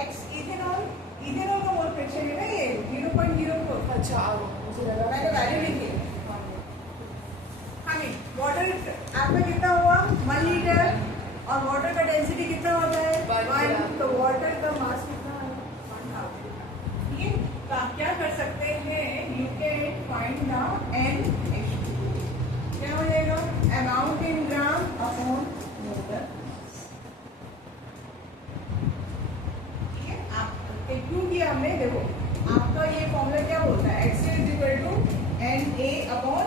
एक्स इथेनॉल, इथेनॉल का मोल फ्रैक्शन है ना ये 0.04। अच्छा आओ मुझे लगा मैंने वैल्यू लिखी है। हमें वाटर आपका कितना हुआ? 1 लीटर। और वाटर का डेंसिटी कितना होता है? 1। तो वाटर का मास कितना है? 1000। ठीक है, तो आप क्या कर सकते हैं? You can find the NH2। क्या हो जाएगा? Amount in gram upon molar. ठीक है, आप क्यों किया हमने? देखो आपका ये फॉर्मूला क्या बोलता है? X is equal to Na upon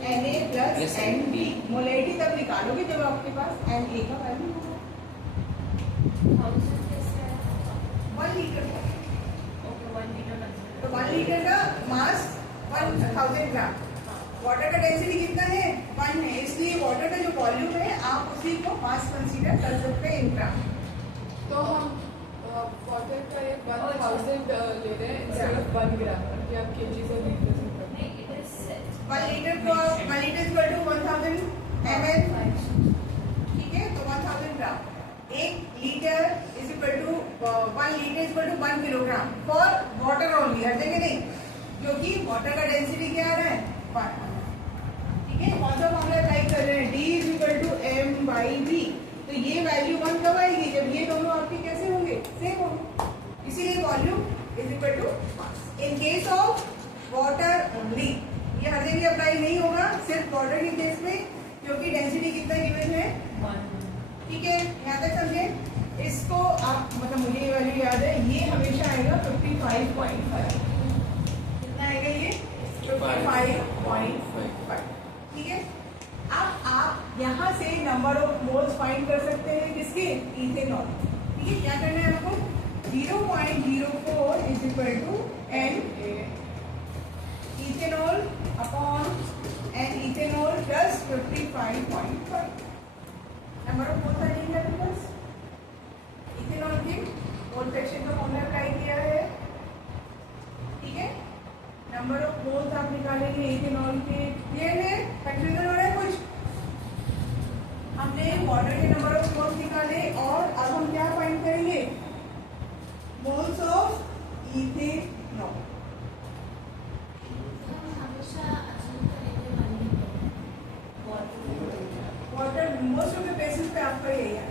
Na plus NB। Molarity तब निकालोगे जब आपके पास Na का वैल्यू होगा। 1 लीटर तो 1 लीटर का मास 1000 ग्राम। वाटर का डेंसिटी कितना है? 1 है, इसलिए वाटर का जो वॉल्यूम है आप उसी को मास कंसीडर कर सकते हैं इन ग्राम। तो हम 1000 ले रहे हैं इंस्टेड ऑफ 1 ग्राम कि आप केजीज और लीटर्स में करते नहीं, it is set. 1 लीटर को 1 litre is equal to 1000 ml, ठीक है, तो 1000 gram. 1 litre is equal to 1 litre is equal to 1 kilogram for water only, हर जगह नहीं, क्योंकि वाटर का डेंसिटी क्या आ रहा है 1, ठीक है। कौन सा फॉर्मूला अप्लाई कर रहे हैं, D is equal to m/v, तो ये वैल्यू 1 कब आएगी, जब ये दोनों आपके कैसे होंगे, सेम होंगे, इसीलिए volume is equal to mass. In case of water only, ये हर जगह अप्लाई नहीं होगा, सिर्फ वाटर के केस में, क्योंकि डेंसिटी कितना गिवन है 1, ठीक है, यहाँ तक समझे। इसको आप मतलब मुझे ये वैल्यू याद है, ये हमेशा आएगा 55.5, कितना आएगा ये 55.5, ठीक है। अब आप यहाँ से नंबर ऑफ मोल्स फाइंड कर सकते हैं, किसके, इथेनॉल, ठीक है। क्या करना है आपको, 0.04 is equal to n ethanol upon n ethanol plus 55.5, number of moles find करने बस। इथेनॉल के मोल फ्रैक्शन का फॉर्मूला अप्लाई किया है, ठीक है। नंबर ऑफ मोल्स आप निकालेंगे इथेनॉल के, क्लियर है, कंफ्यूजन हो रहा है कुछ। हमने वाटर के नंबर ऑफ मोल्स निकाले और अब हम क्या फाइंड करेंगे, moles of ethanol. Water most of the cases पे आपका यही है।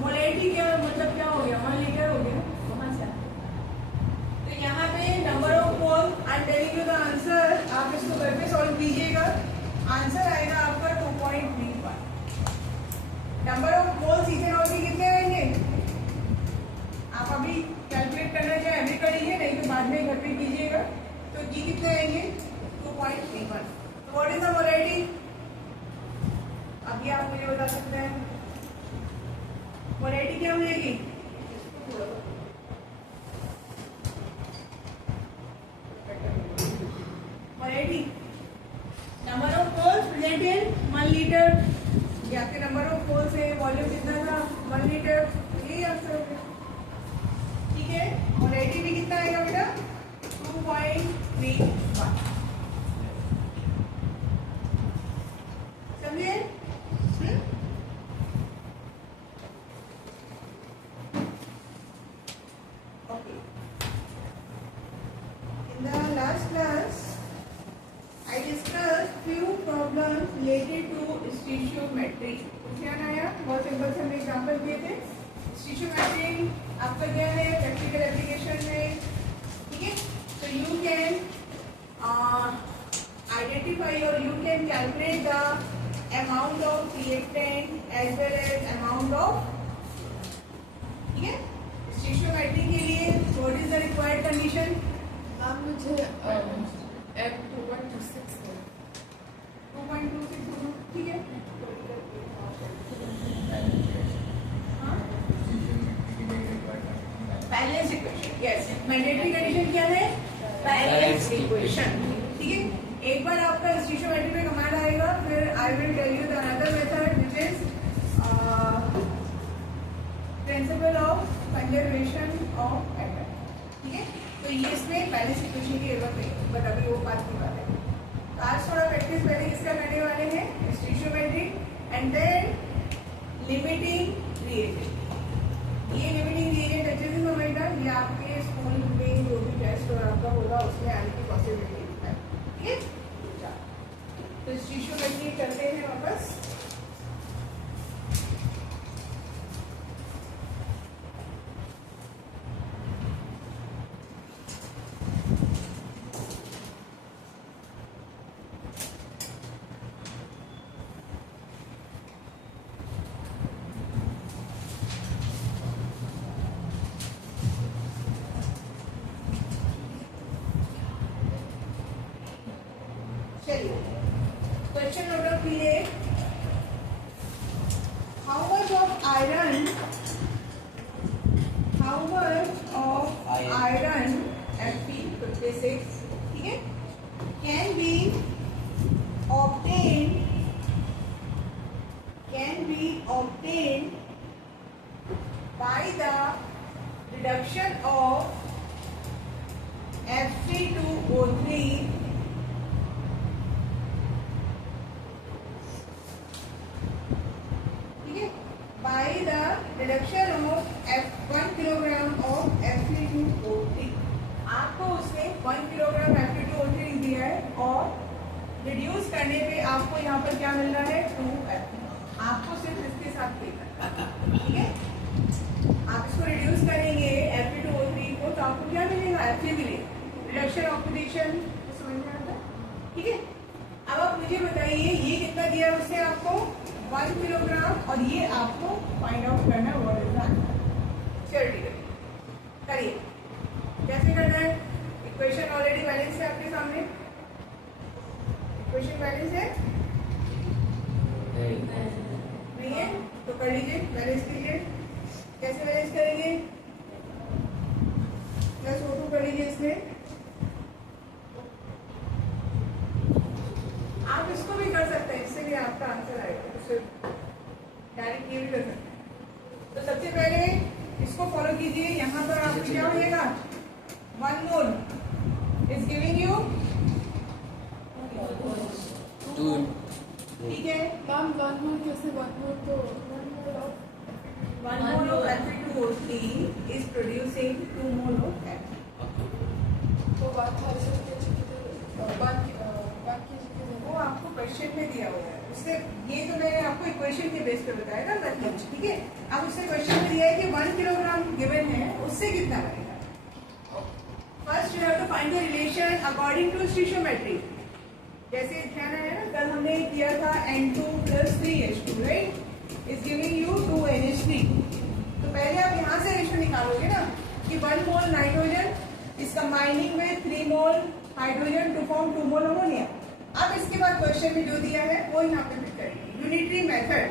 मोलेरिटी क्या मतलब क्या हो गया, 1 लीटर हो गया, वहां से तो यहाँ पे number of mole, I am telling you the answer, आप इसको घर पे सॉल्व कीजिएगा, आंसर आएगा आपका 2.31। नंबर ऑफ मोल्स इथेनॉल के कितने आएंगे, आप अभी कैलकुलेट करना चाहे अभी करिए, नहीं तो बाद में घर पे कीजिएगा, तो ये कितने आएंगे 2.31। तो व्हाट इज द मोलेरिटी, अभी आप मुझे बता सकते हैं मोलेरिटी क्या हो जाएगी, molarity number of moles present in 1 litre, ये आपके नंबर ऑफ मोल्स है, वॉल्यूम कितना था 1 लीटर, यही आंसर होगा, ठीक है। मोलेरिटी भी कितना आएगा बेटा 2.31, समझे। Okay. In the last class, I discussed few problems related to stoichiometry. ध्यान आया, बहुत सिंपल से हमने एग्जाम्पल दिए थे। स्टिशियोमेट्री आपका क्या है, प्रैक्टिकल एप्लीकेशन में, ठीक है। So you can identify or you can calculate the amount of reactant as well as amount of, ठीक है। स्टिशियोमेट्री के लिए what is the required condition? आप मुझे M 2.26 2.26, ठीक है। हाँ? Balance equation, yes, mandatory condition क्या है, बैलेंस इक्वेशन, ठीक है। एक बार आपका स्टिशियोमेट्री में कमांड आएगा, फिर I will tell you the another method which is principle of conservation of atom, ठीक है। तो ये इसमें बैलेंस इक्वेशन की जरूरत नहीं, बट अभी वो बात की बात है। तो आज थोड़ा प्रैक्टिस पहले किसका करने वाले हैं, स्टिशियोमेट्री एंड देन लिमिटिंग रिएजेंट। ये लिमिटिंग रिएजेंट अच्छे से समझना, ये आपके स्कूल में जो भी टेस्ट और आपका होगा उसमें आने की पॉसिबिलिटी है, ठीक है। तो स्टिशियोमेट्री करते हैं वापस। Question note of PA. How much of iron Fe56, ठीक है, can be obtained by the reduction of of Fe2O3 by the reduction of 1 kilogram of Fe2O3. आपको उसने 1 किलोग्राम Fe2O3 दिया है और रिड्यूस करने पे आपको यहाँ पर क्या मिल रहा है 2Fe। आपको सिर्फ इसके साथ पे करना है, ठीक है। आप इसको रिड्यूस करेंगे Fe2O3 को तो आपको क्या मिलेगा Fe मिलेगा, रिडक्शन ऑक्सीडेशन, समझ में आता है, ठीक है। अब आप मुझे बताइए ये कितना दिया है उसने आपको 1 किलोग्राम और ये आपको फाइंड आउट करना है व्हाट इज दैट। चलिए ठीक है, करिए। कैसे करना है? इक्वेशन ऑलरेडी बैलेंस है आपके सामने, इक्वेशन बैलेंस है नहीं है तो कर लीजिए, बैलेंस कीजिए। कैसे बैलेंस करेंगे? प्लस O2 कर लीजिए इसमें। आप इसको भी कर सकते हैं, इससे भी आपका आंसर आएगा, उससे डायरेक्ट ये भी कर सकते हैं। तो सबसे पहले इसको फॉलो कीजिए। यहाँ पर आपको क्या हो जाएगा 1 मोल इज गिविंग यू 2, ठीक है। मैम 1 मोल कैसे 1 मोल तो 1 mole of 1 mole of Fe2O3 is producing 2 mole of Fe। तो 1000 वो आपको क्वेश्चन में दिया हुआ है, उससे ये तो मैंने आपको इक्वेशन के बेस पे बताया था मतलब, ठीक है। अब उससे क्वेश्चन में दिया है कि 1 किलोग्राम गिवन है उससे कितना बनेगा। First you have to find the relation according to stoichiometry. जैसे ध्यान है ना, कल हमने किया था N2 + 3H2 right is giving you 2NH3। तो पहले आप यहाँ से रेशो निकालोगे ना कि 1 mole nitrogen is combining with 3 mole hydrogen to form 2 mole ammonia. अब इसके बाद क्वेश्चन में जो दिया है वो यहाँ पे फिट करेंगे। यूनिटरी मेथड,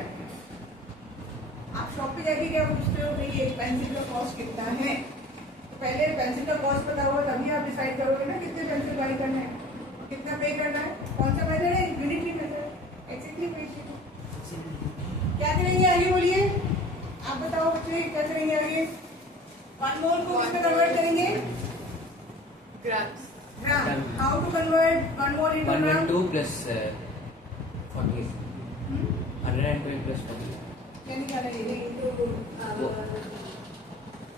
आप शॉप पे जाके क्या पूछते हो भाई एक पेंसिल का कॉस्ट कितना है, तो पहले पेंसिल का कॉस्ट पता होगा तभी आप डिसाइड करोगे ना कितने पेंसिल बाई करना है, कितना पे करना है। कौन सा मेथड है? Unitary method, exchange. क्या करेंगे आगे बोलिए, आप बताओ बच्चे क्या करेंगे आगे। 1 मोल को किसमें कन्वर्ट करेंगे? Grams. Gram. How to convert 1 mole into gram? 112 plus 40, 112 plus 40। क्या निकाला ये? वो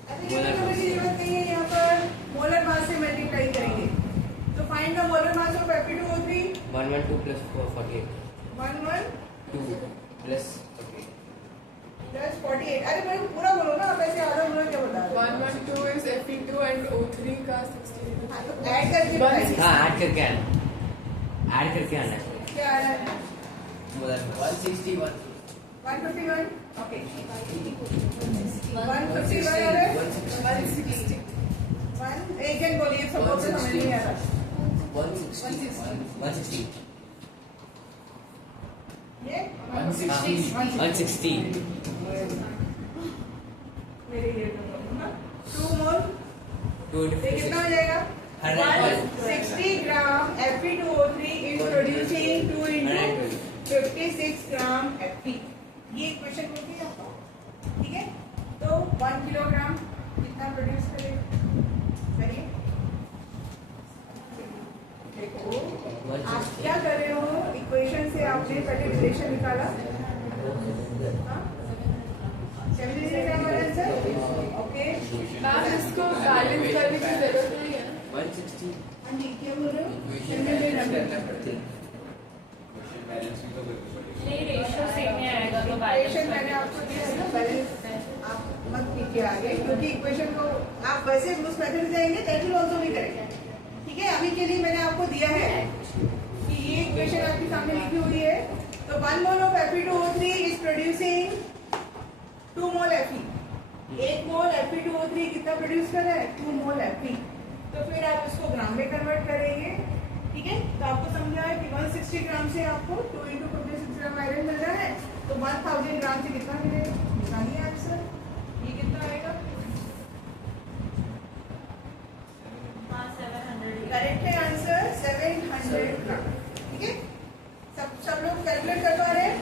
अच्छा ये समझने की जरूरत नहीं है, यहाँ पर मोलर मास से मल्टीप्लाई करेंगे। तो find the molar mass of Fe2O3। 112 plus 48, 112 plus 48। plus 48। अरे मेरे को पूरा बोलो ना, आप ऐसे आधा बोलो क्या बता रहे हो? 112 is Fe2 and O3 का 16। हाँ, तो ऐड करके बताइए हाँ ऐड करके आना, ऐड करके आना है। क्या आ रहा है। 161। 151 ओके 151 आ रहा है। 160। 1 एक जन बोलिए, सबको तो समझ नहीं आ रहा। 160। ये 160। मेरे ये 2 मोल 2 ये कितना हो जाएगा? 160 ग्राम Fe2O3 is producing 2 into 56 gram Fe। ये इक्वेशन होती है आपको, ठीक है। तो 1 किलोग्राम कितना प्रोड्यूस करेगा? करिए देखो आप क्या कर रहे हो, इक्वेशन से आपने पहले रिलेशन निकाला। हाँ? 70 ग्राम आंसर ओके। मैम इसको बैलेंस करने की जरूरत नहीं है। 160। हाँ जी क्या बोल रहे हो? नहीं रेशियो सेम ही आएगा तो इक्वेशन बैलेंस मैंने आपको दिया है ना, बैलेंस आप मत कीजिए आगे, क्योंकि इक्वेशन को आप वैसे उस मेथड से जाएंगे दैट विल आल्सो भी करेंगे, ठीक है। अभी के लिए मैंने आपको दिया है कि ये इक्वेशन आपके सामने लिखी हुई है। तो 1 mole of Fe2O3 is producing 2 mole Fe। 1 mole Fe2O3 कितना प्रोड्यूस कर रहा है? 2 मोल Fe। तो फिर आप इसको ग्राम में कन्वर्ट करेंगे, ठीक है। तो आपको समझा है कि 160 ग्राम से आपको 2 into 56 ग्राम आयरन मिल रहा है, तो 1000 ग्राम से कितना मिलेगा? निकालिए आंसर, ये कितना आएगा? हाँ 700। करेक्ट है आंसर 700 ग्राम, ठीक है। सब लोग कैलकुलेट कर पा रहे हैं?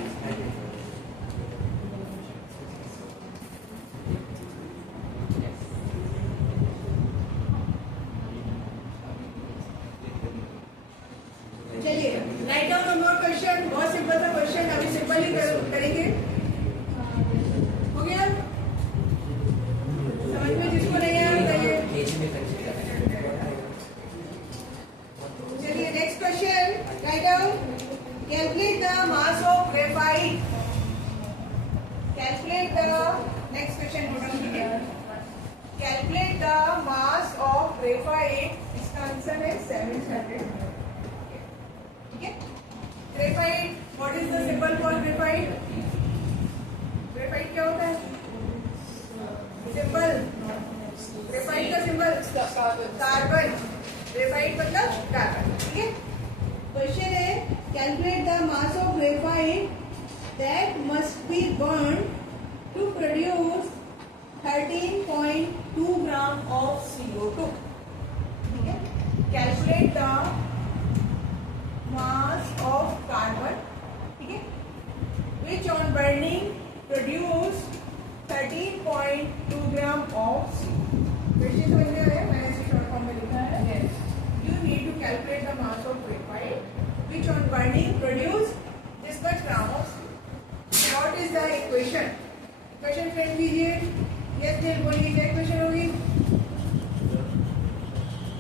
ग्रेफाइट, इसका आंसर है 700। ठीक है, graphite, what is the symbol for graphite? Graphite क्या होता है? सिंबल, ग्रेफाइट का सिंबल कार्बन, ग्रेफाइट मतलब कार्बन। ठीक है, क्वेश्चन है calculate the mass of graphite that must be burn to produce 13.2 gram of CO2। ठीक है, calculate the mass of carbon, ठीक है, which on burning produce 13.2 gram of CO2। Question समझ में आया? मैंने इसे शॉर्ट फॉर्म में लिखा है। You need to calculate the mass of graphite which on burning produce this much gram of CO2. What is the equation? Equation frame कीजिए। Yes नहीं बोलिए, क्या इक्वेशन होगी?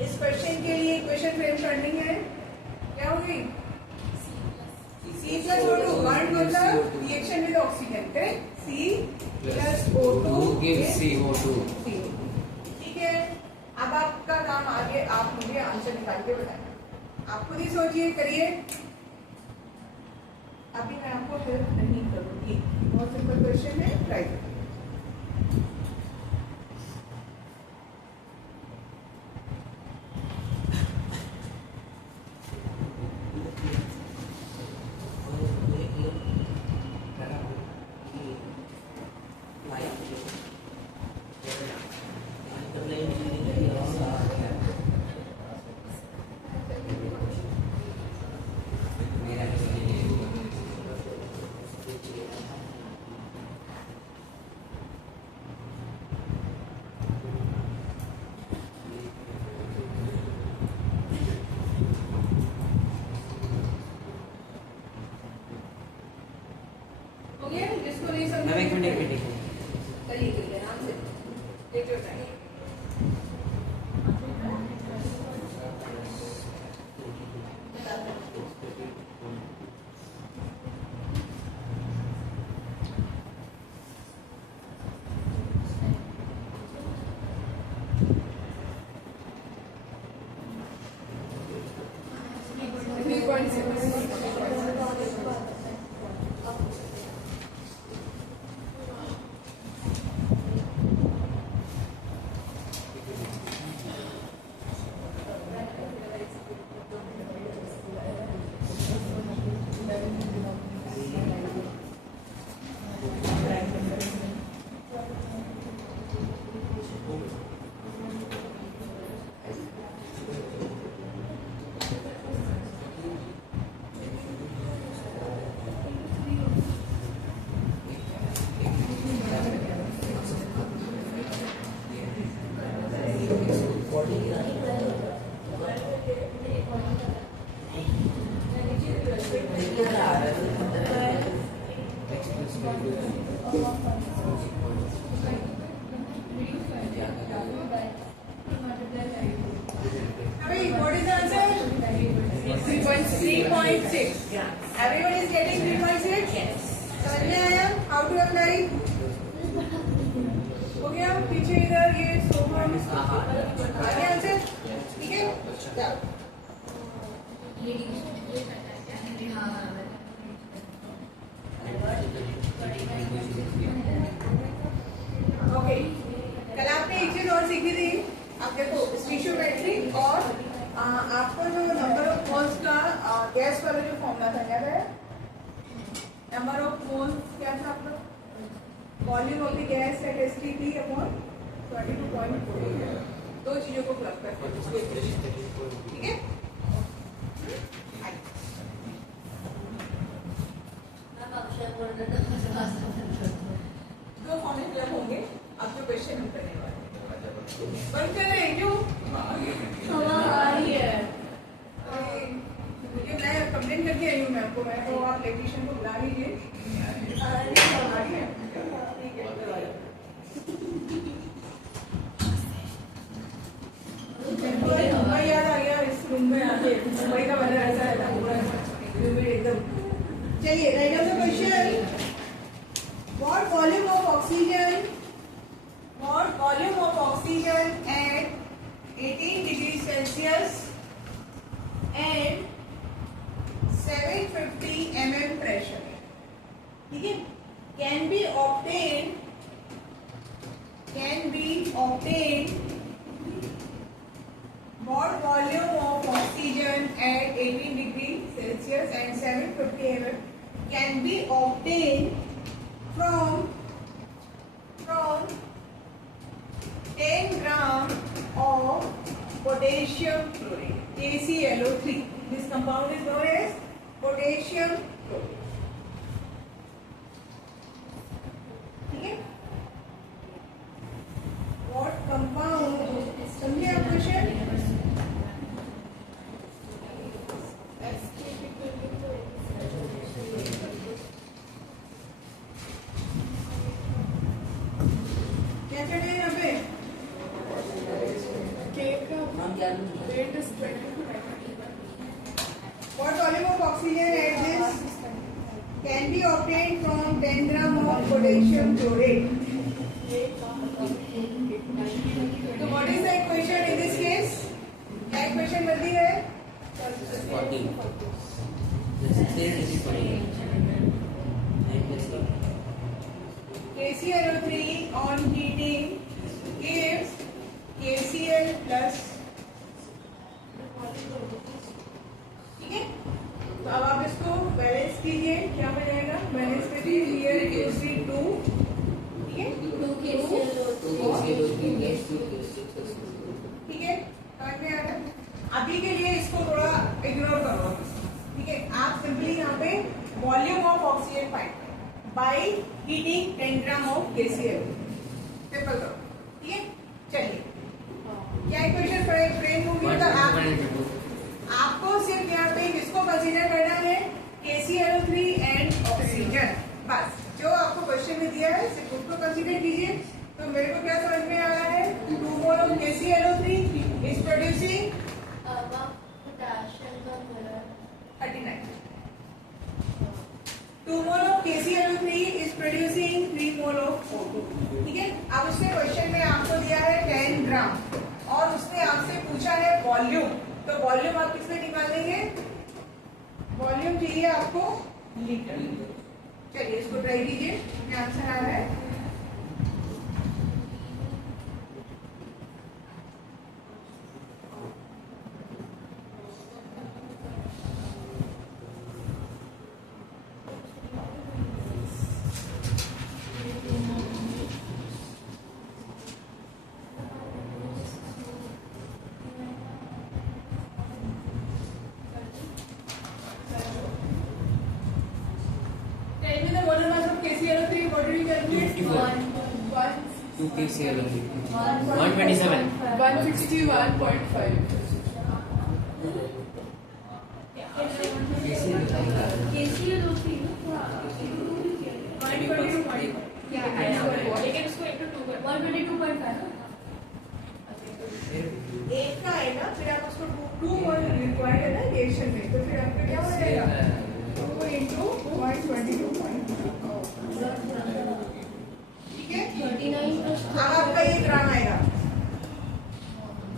इस क्वेश्चन के लिए इक्वेशन फ्रेम करनी है, क्या होगी? C plus O2 बर्न मतलब reaction with oxygen, correct? C plus O2 gives CO2। ठीक है, अब आपका काम आगे, आप मुझे आंसर निकाल के बताना। आप खुद ही सोचिए, करिए। अभी मैं आपको हेल्प नहीं करूंगी, बहुत सिंपल क्वेश्चन है, ट्राई करिए। जिसको नहीं समझ, एक मिनट करिए आराम से, take your time. What is the answer? 3.6. Everyone is getting 3.6? Yes. समझ में आया? How to apply? हो गया? पीछे इधर ये सोफा आगे आंसर, ठीक है? ओके, कल आपने एक चीज और सीखी थी। आप देखो स्टीशियोमेट्री और आपको जो नंबर ऑफ मोल्स का गैस वाला जो फॉर्मूला था, क्या है? नंबर ऑफ मोल्स क्या था आपका? Volume of the gas at STP upon 22.4। दो चीजों को प्लग करते हैं, ठीक है? दो फॉर्मूले प्लग होंगे। अब जो क्वेश्चन हम करने वाले हैं, बंद कर रहे हैं क्यों? ये मैं कंप्लेन करके आई हूँ मैम को, मैं तो आप इलेक्ट्रीशियन को बुला लीजिए। मुंबई याद आ गया इस रूम में आके, मुंबई का वेदर ऐसा है पूरा एकदम। चलिए, right of the question, what volume of oxygen at 18 Celsius and 750 mm pressure. ठीक है, can be obtained what volume of oxygen at 18 degrees Celsius and 750 mm can be obtained from 10 gram of potassium chloride, KClO3. This compound is known as potassium chloride. ठीक है, what compound, समझे आप question? क्या चल रहा है यहाँ पे? Rate is 20 to What volume of oxygen at this can be obtained from 10 gram of potassium chlorate? So what is the equation in this case? क्या equation बनती है? 40 KClO3 on heating gives KCl plus. ठीक है, तो अब आप इसको balance कीजिए, क्या बनेगा? बैलेंस करिए, here it will be 2, ठीक है, ठीक है, समझ में आ रहा है? अभी के लिए इसको थोड़ा इग्नोर करो, ठीक है? आप सिंपली यहाँ पे volume of oxygen find by heating 10 gram of KCl, simple करो, ठीक है? चलिए, क्या इक्वेशन फ्रेम होगी? मतलब आपको सिर्फ यहाँ पे किसको कंसीडर करना है? KClO3 एंड ऑक्सीजन, बस। जो आपको क्वेश्चन में दिया है सिर्फ उसको कंसीडर कीजिए। तो मेरे को क्या समझ में आ रहा है? 2 mole of KClO3 is producing 39. 2 mole of KClO3 is producing 3 mole of O2, ठीक है? अब उसने क्वेश्चन में आपको दिया है 10 ग्राम और उसने आपसे पूछा है वॉल्यूम, तो वॉल्यूम आप किसमें निकालेंगे? वॉल्यूम चाहिए आपको लीटर। चलिए इसको ट्राई कीजिए, क्या आंसर आ रहा है? KClO3, what did we calculate? 2 KClO3 127 161.5. लेकिन इसको into 2 कर 122.5 एक का है ना, फिर आप उसको 2 मोल रिक्वायर्ड है ना रिएक्शन में, तो फिर आपका क्या हो जाएगा? 2 into 122.5, ठीक है? 39 अब आपका ये ग्राम आएगा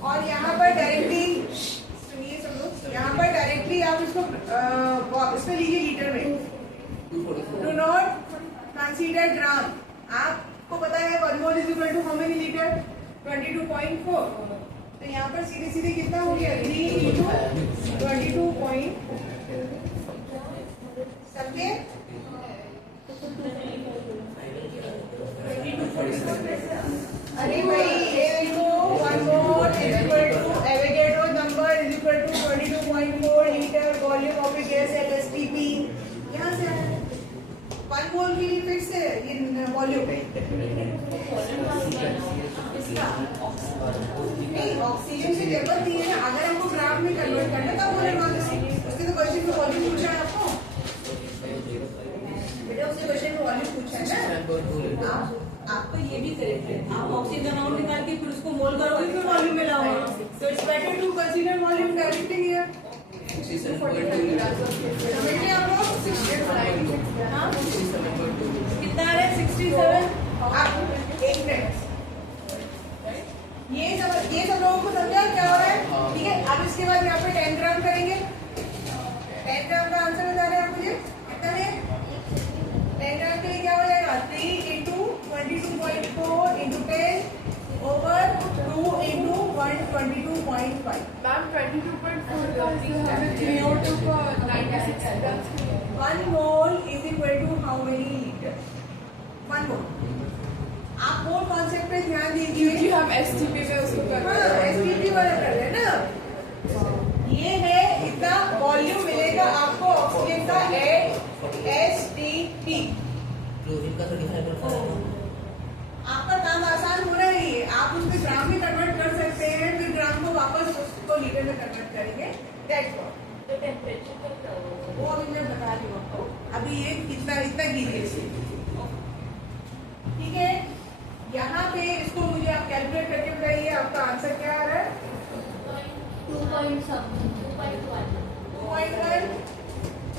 और यहाँ पर डायरेक्टली सुनिए सब लोग, यहाँ पर डायरेक्टली आप इसमें लीजिए लीटर में। Do not consider gram. आपको पता है 1 mole is equal to how many litre? 22.4। तो यहाँ पर सीधे सीधे कितना हो गया? 3 into 22.4, समझे? अरे भाई ये देखो 1 mole is equal to Avogadro number is equal to 22.4 litre volume of a gas at STP। यहाँ से 1 मोल के लिए फिक्स है ये वॉल्यूम इसका। नहीं, ऑक्सीजन की जरूरत नहीं है ना, अगर हमको ग्राम में कन्वर्ट करना तब बोलेगा। उसने तो क्वेश्चन में वॉल्यूम पूछा है आपको, बेटा उसने क्वेश्चन में वॉल्यूम पूछा है ना। आपको ये भी करेक्ट है, आप ऑक्सीजन अमाउंट निकाल के फिर उसको मोल करोगे फिर वॉल्यूम में लाओगे। So it's better to consider volume directly here. समझिए आप लोग? हाँ कितना आ रहा है? 67। आप एक मिनट, ये सब लोगों को समझा क्या हो रहा है? ठीक है, अब 22.5. मैम 22.4 का हमें 302 का 96 grams के लिए 1 mole is equal to how many liter? 1 mole. आप मोल कॉन्सेप्ट पे ध्यान क्योंकि दीजिए. हम STP में उसको कर हाँ, रहे हैं STP वाला कर रहे हैं ना. ये है इतना वॉल्यूम मिलेगा आपको ऑक्सीजन का STP. क्लोरीन का तो डिफाइबर था ना. आपका काम आसान हो रहा है. ये आप उसको ग्राम में कन्वर्ट कर सकते हैं, फिर ग्राम को वापस उसको लीटर में कन्वर्ट करेंगे. That's all. तो टेम्परेचर का क्या होगा? वो अभी मैं बता रही हूँ आपको. अभी ये इतना इतना कीजिए. ठीक है. यहाँ पे इसको मुझे आप कैलकुलेट करके बताइए आपका आंसर क्या आ रहा है. 2.1. 2.1.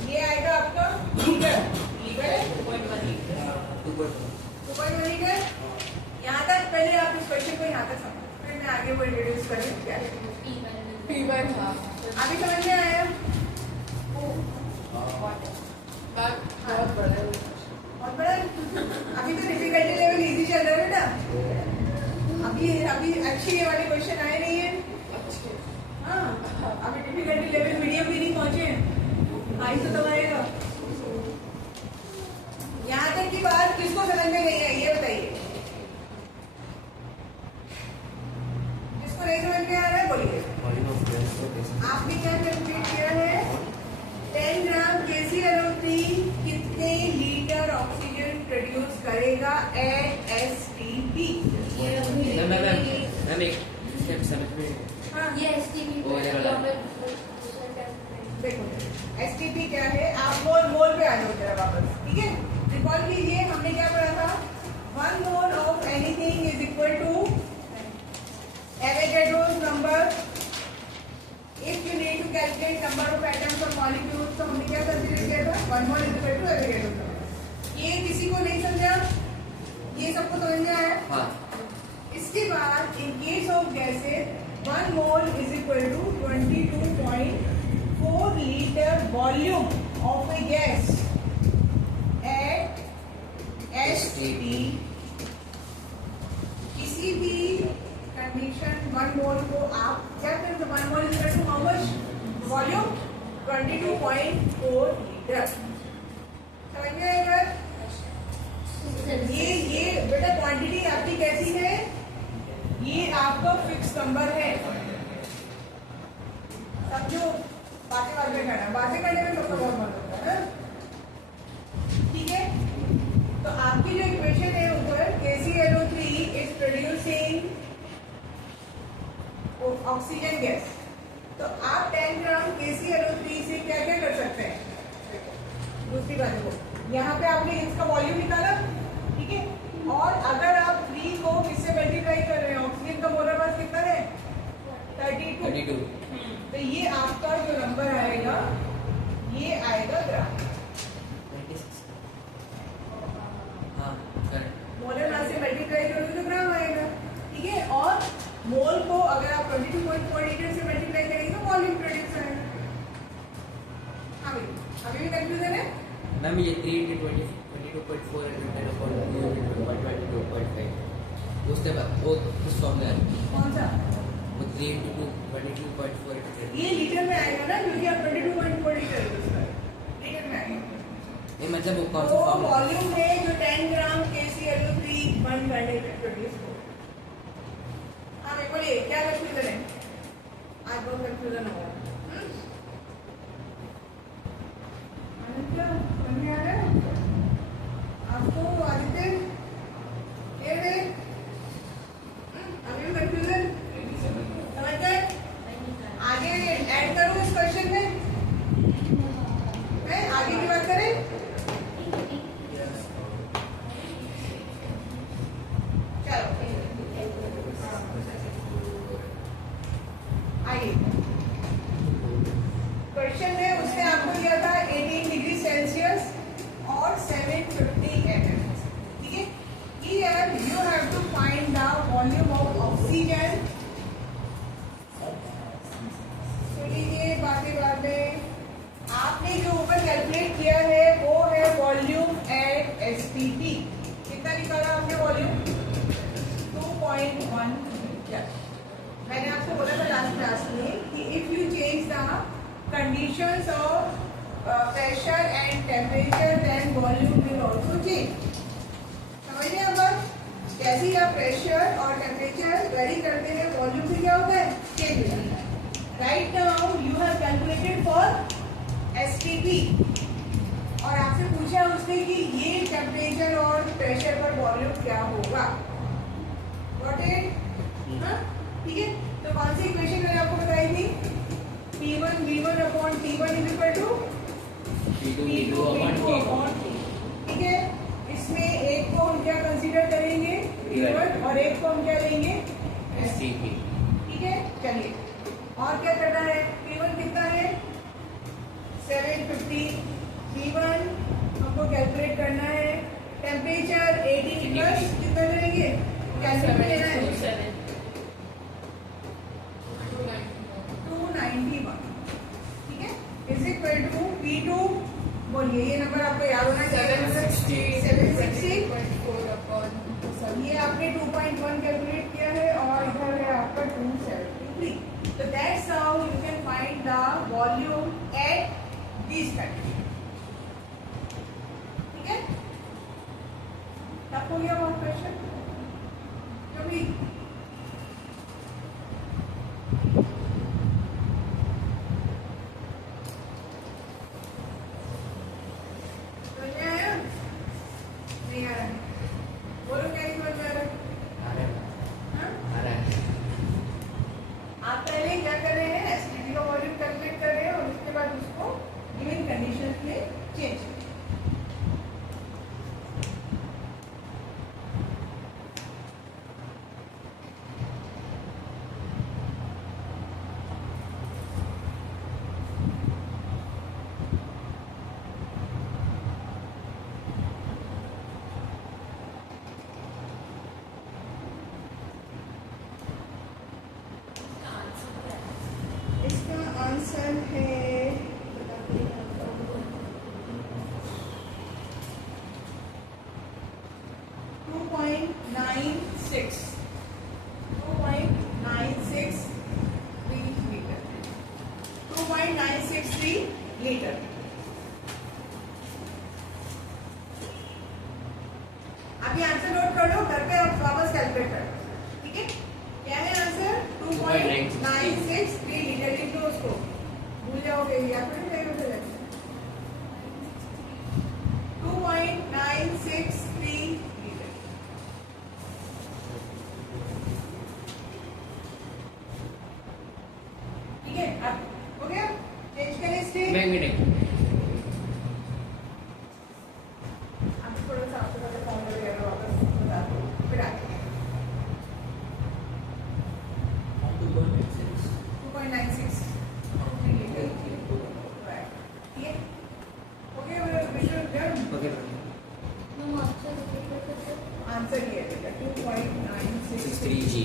ये आएगा आपका लीटर. लीटर है 2.1 लीटर. 2.1 लीटर. यहाँ तक पहले आप इस क्वेश्चन को यहाँ तक समझो, फिर मैं आगे वो इंट्रोड्यूस करूँ क्या है. P1 हाँ अभी समझ में आया. मैम बहुत बड़ा है बहुत बड़ा. अभी तो डिफिकल्टी लेवल इजी चल रहा है बेटा. अभी अभी अच्छी ये वाले क्वेश्चन आए नहीं है. अच्छे हाँ, अभी डिफिकल्टी लेवल मीडियम भी नहीं पहुंचे. हाई तो तब आएगा. यहाँ तक की बात किसको समझ में नहीं आई ये बताइए. किसको नहीं समझ में आ रहा है बोलिए. वॉल्यूम ऑफ गैस को कैसे आपने क्या कैलकुलेट किया है. 10 ग्राम KClO3 कितने लीटर ऑक्सीजन प्रोड्यूस करेगा एट STP. मैम एक स्टेप समझ में. हाँ, ये STP वो वाला वाला. देखो STP क्या है. आप मोल पे आ जाओ जरा वापस. ठीक है. रिकॉल कीजिए हमने क्या पढ़ा था. 1 mole of anything is equal to Avogadro's number. If you need to calculate number of atoms और मॉलिक्यूल्स तो हमने क्या कंसीडर किया था. 1 mole is equal to Avogadro's number. ये किसी को नहीं समझा. ये सबको समझ में आया. हाँ. इसके बाद in case of gases 1 mole is equal to 22.4 litre volume of a gas at STP. किसी भी कंडीशन 1 मोल को आप क्या करें. 1 mole is equal to how much volume. 22.4 litre. समझ में आएगा. ये बेटा क्वांटिटी आपकी कैसी है. ये आपका फिक्स नंबर है. समझो. बातें बाद में करना. बातें करने में सबका बहुत मजा होता है. ठीक है. तो आपकी जो इक्वेशन है ऊपर KClO3 is producing oxygen gas. तो आप 10 ग्राम KClO3 से क्या क्या कर सकते हैं. दूसरी बात को यहाँ पे आपने इसका वॉल्यूम निकाला. ठीक है. और अगर आप 3 को किससे मल्टीप्लाई कर रहे हैं. ऑक्सीजन का मोलर मास कितना है 32. तो ये आपका जो नंबर आएगा ये आएगा ग्राम. 96. हाँ करेक्ट. मोलर मास से मल्टीप्लाई करोगे तो ग्राम आएगा. ठीक है. और मोल को अगर आप 22.4 लीटर से मल्टीप्लाई करेंगे तो वॉल्यूम प्रोड्यूस आएगा. हाँ भाई अभी भी कंफ्यूजन है. मैम ये 3 into 22.4 into 10 upon 2 into 122.5. उसके बाद वो कुछ फॉर्मूला है. कौन सा. वो 3 into 22.4 into 10. ये लीटर में आएगा ना क्योंकि आप 22.4 लीटर लीटर में आएगा. ये मतलब वो कौन सा वो फॉर्मूला. वॉल्यूम है जो 10 ग्राम KClO3 बर्न करने पे प्रोड्यूस हो. हाँ मैं बोलिए क्या कंफ्यूजन है. आज बहुत कंफ्यूजन होगा. समझ में आ रहा है आपको आदित्य. ये है अभी भी कंफ्यूजन समझ गए. आगे ऐड करूँ इस क्वेश्चन में. मैं आगे की बात करें. चलो आइए. conditions of pressure and temperature, then volume will also change. समझिए अब जैसे ही आप प्रेशर और टेम्परेचर वेरी करते हैं, वॉल्यूम भी क्या होता है, चेंज हो जाता है. Right now you have calculated for STP और आपसे पूछा उसने कि ये टेम्परेचर और प्रेशर पर वॉल्यूम क्या होगा. Got it? ठीक है. तो कौन सी इक्वेशन मैंने आपको बताई थी? P1 V1 upon T1 is equal to P2 V2 upon T2. ठीक है. इसमें एक को हम क्या कंसीडर करेंगे, P1, और एक को हम क्या लेंगे, STP. ठीक है. चलिए और क्या करना है. P1 कितना है, 750. P1 हमको कैलकुलेट करना है. टेम्परेचर 18 प्लस कितना लेंगे, कैलकुलेट लेना है 291. ठीक है. इज इक्वल टू P2, बोलिए ये नंबर आपको याद होना चाहिए. 760. ये आपने 2.1 कैलकुलेट किया है और इधर है आपका 273. तो that's how you can find the volume at this condition. ठीक है. तब हो गया वो क्वेश्चन कभी. बोलो क्या समझ में आ रहा है. हाँ? आ रहा है. आप पहले क्या कर रहे हैं, एसटीपी का वॉल्यूम कैलकुलेट कर रहे हैं और उसके बाद उसको गिवन कंडीशंस में चेंज कर. इसका आंसर है 2.96. 2.963 लीटर. 2.963 लीटर. आप ये आंसर नोट कर लो, घर पे आप वापस कैलकुलेट कर लो. ठीक है. क्या है आंसर? 2.963 लीटर. लिख लो उसको, भूल जाओगे या फिर नहीं होता है. 2.963 लीटर. ठीक है. अब हो गया. चेंज करें स्टेट. मैं मिनट. अब थोड़ा सा आपको फॉर्मूला वगैरह वापस बता दो, फिर आगे 2.96 लीटर. ठीक है. ओके. ओके. आंसर ये है 2.963. 63G.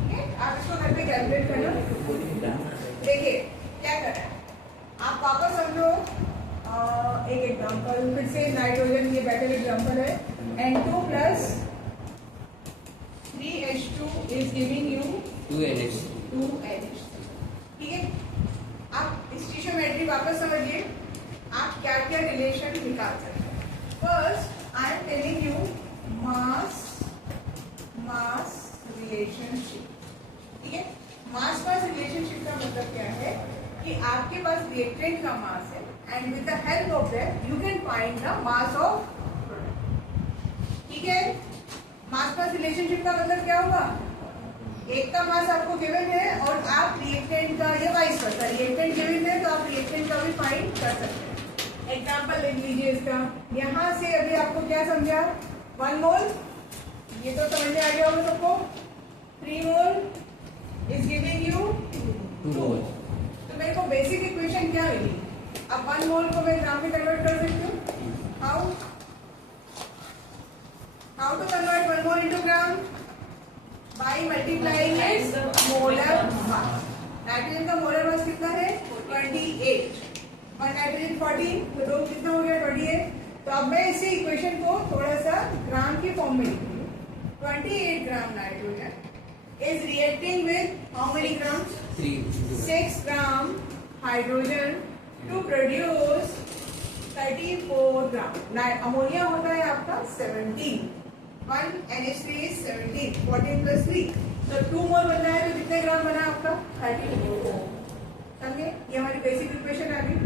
ठीक है. आप इसको घर पे कैलकुलेट करना. देखिए क्या करना है, आप वापस समझो. एक एग्जांपल फिर से, नाइट्रोजन, ये बेटर एग्जांपल है. N2 plus 3H2 is giving you 2NH. 2NH. ठीक है. आप स्टीशियोमेट्री वापस समझिए. आप क्या क्या रिलेशन निकाल सकते हैं. First I am telling you mass relationship. ठीक है. मास रिलेशनशिप का मतलब क्या है कि आपके पास रिएक्टेंट का मास है and with the help of that you can find the mass of product. ठीक है. मास रिलेशनशिप का मतलब क्या होगा, एक का मास आपको गिवन है और आप रिएक्टेंट का, या वाइस वर्सा, रिएक्टेंट गिवन है तो आप रिएक्टेंट का भी फाइंड कर सकते हैं. एग्जांपल लिख लीजिए इसका. यहाँ से अभी आपको क्या समझा, 1 मोल, ये तो समझ में आ गया होगा सबको. 3 मोल इज गिविंग यू 2 मोल. तो मेरे को बेसिक इक्वेशन क्या मिली. अब 1 मोल को मैं ग्राम में कन्वर्ट कर सकती हूँ. How to convert 1 mole into gram? By multiplying its molar mass. Nitrogen का मोलर मास कितना है, 28. और नाइट्रोजन 14, तो 2 कितना हो गया, 28. तो अब मैं इसी इक्वेशन को थोड़ा सा ग्राम के फॉर्म में लिखूंगी. 28 gram nitrogen is reacting with how many grams? 6 gram hydrogen to produce 34 gram. Ammonia होता है आपका 17. 1 NH3 is 17. 14 plus 3. तो 2 मोल बनना है तो कितने ग्राम बना आपका? 34. समझे? ये हमारी बेसिक इक्वेशन आ गई.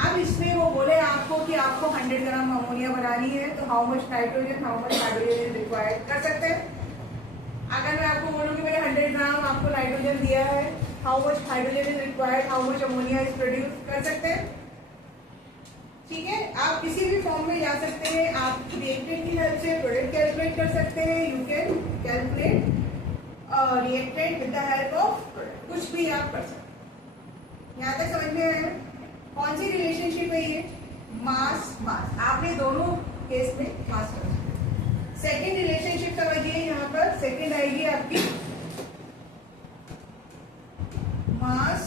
अब इसमें वो बोले आपको कि आपको 100 ग्राम अमोनिया बनानी है तो how much nitrogen how much hydrogen is required कर सकते हैं. अगर मैं आपको बोलूँ कि मैंने 100 ग्राम आपको नाइट्रोजन दिया है, how much hydrogen is required, how much ammonia is produce कर सकते हैं. ठीक है, आप किसी भी फॉर्म में जा सकते हैं. आप रिएक्टेंट की हेल्प से प्रोडक्ट कैलकुलेट कर सकते हैं. You can calculate reactant with the help of product. कुछ भी आप कर सकते हैं. यहाँ तक समझ में आया? कौन सी रिलेशनशिप है ये? मास मास. आपने दोनों केस में मास कर. सेकेंड रिलेशनशिप समझिए. यहाँ पर सेकेंड आएगी आपकी मास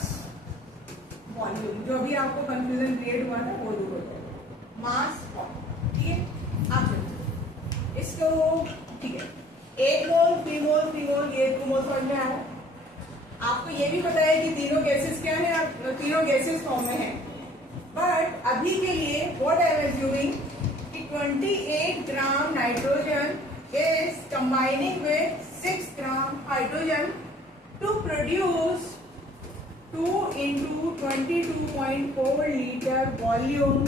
वॉल्यूम. जो भी आपको कंफ्यूजन क्रिएट हुआ था वो दूर हो जाएगा. Mass volume. ठीक है, आप इसको ठीक है. 1 मोल 3 मोल 3 मोल ये 2 मोल समझ में आया. आपको ये भी पता है कि तीनों गैसेस क्या है, तीनों गैसेस फॉर्म में है. बट अभी के लिए व्हाट आई एम अज्यूमिंग कि 28 gram nitrogen is combining with 6 gram hydrogen to produce 2 into 22.4 liter volume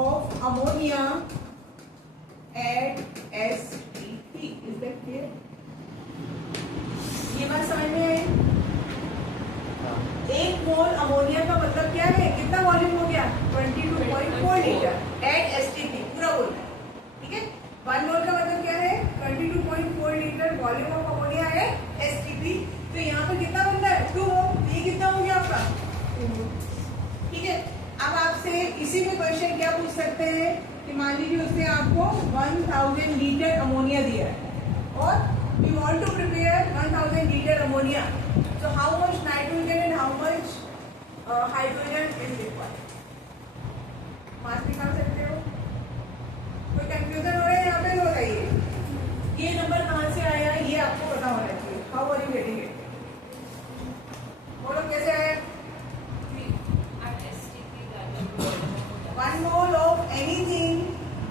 of ammonia at STP. Is that clear? ये बात समझ में आई? 1 मोल अमोनिया का मतलब क्या है? कितना वॉल्यूम हो गया? 22.4 लीटर एट एसटीपी. पूरा बोलना है. ठीक है, 1 मोल का मतलब क्या है? 22.4 लीटर वॉल्यूम ऑफ अमोनिया है एसटीपी. तो यहाँ पर कितना बनता है? 2 मोल. ये कितना हो गया आपका? 2 मोल. ठीक है, अब आपसे इसी में क्वेश्चन क्या पूछ सकते हैं कि मान लीजिए उसने आपको 1000 लीटर अमोनिया दिया है और you want to prepare 1000 liter ammonia. So how much nitrogen and how much hydrogen is required? मास निकाल सकते हो? कोई कंफ्यूजन हो रहा है यहाँ पे? तो बताइए. ये नंबर कहाँ से आया ये आपको पता होना चाहिए. How are you getting it? बोलो कैसे आया? 1 mole of anything,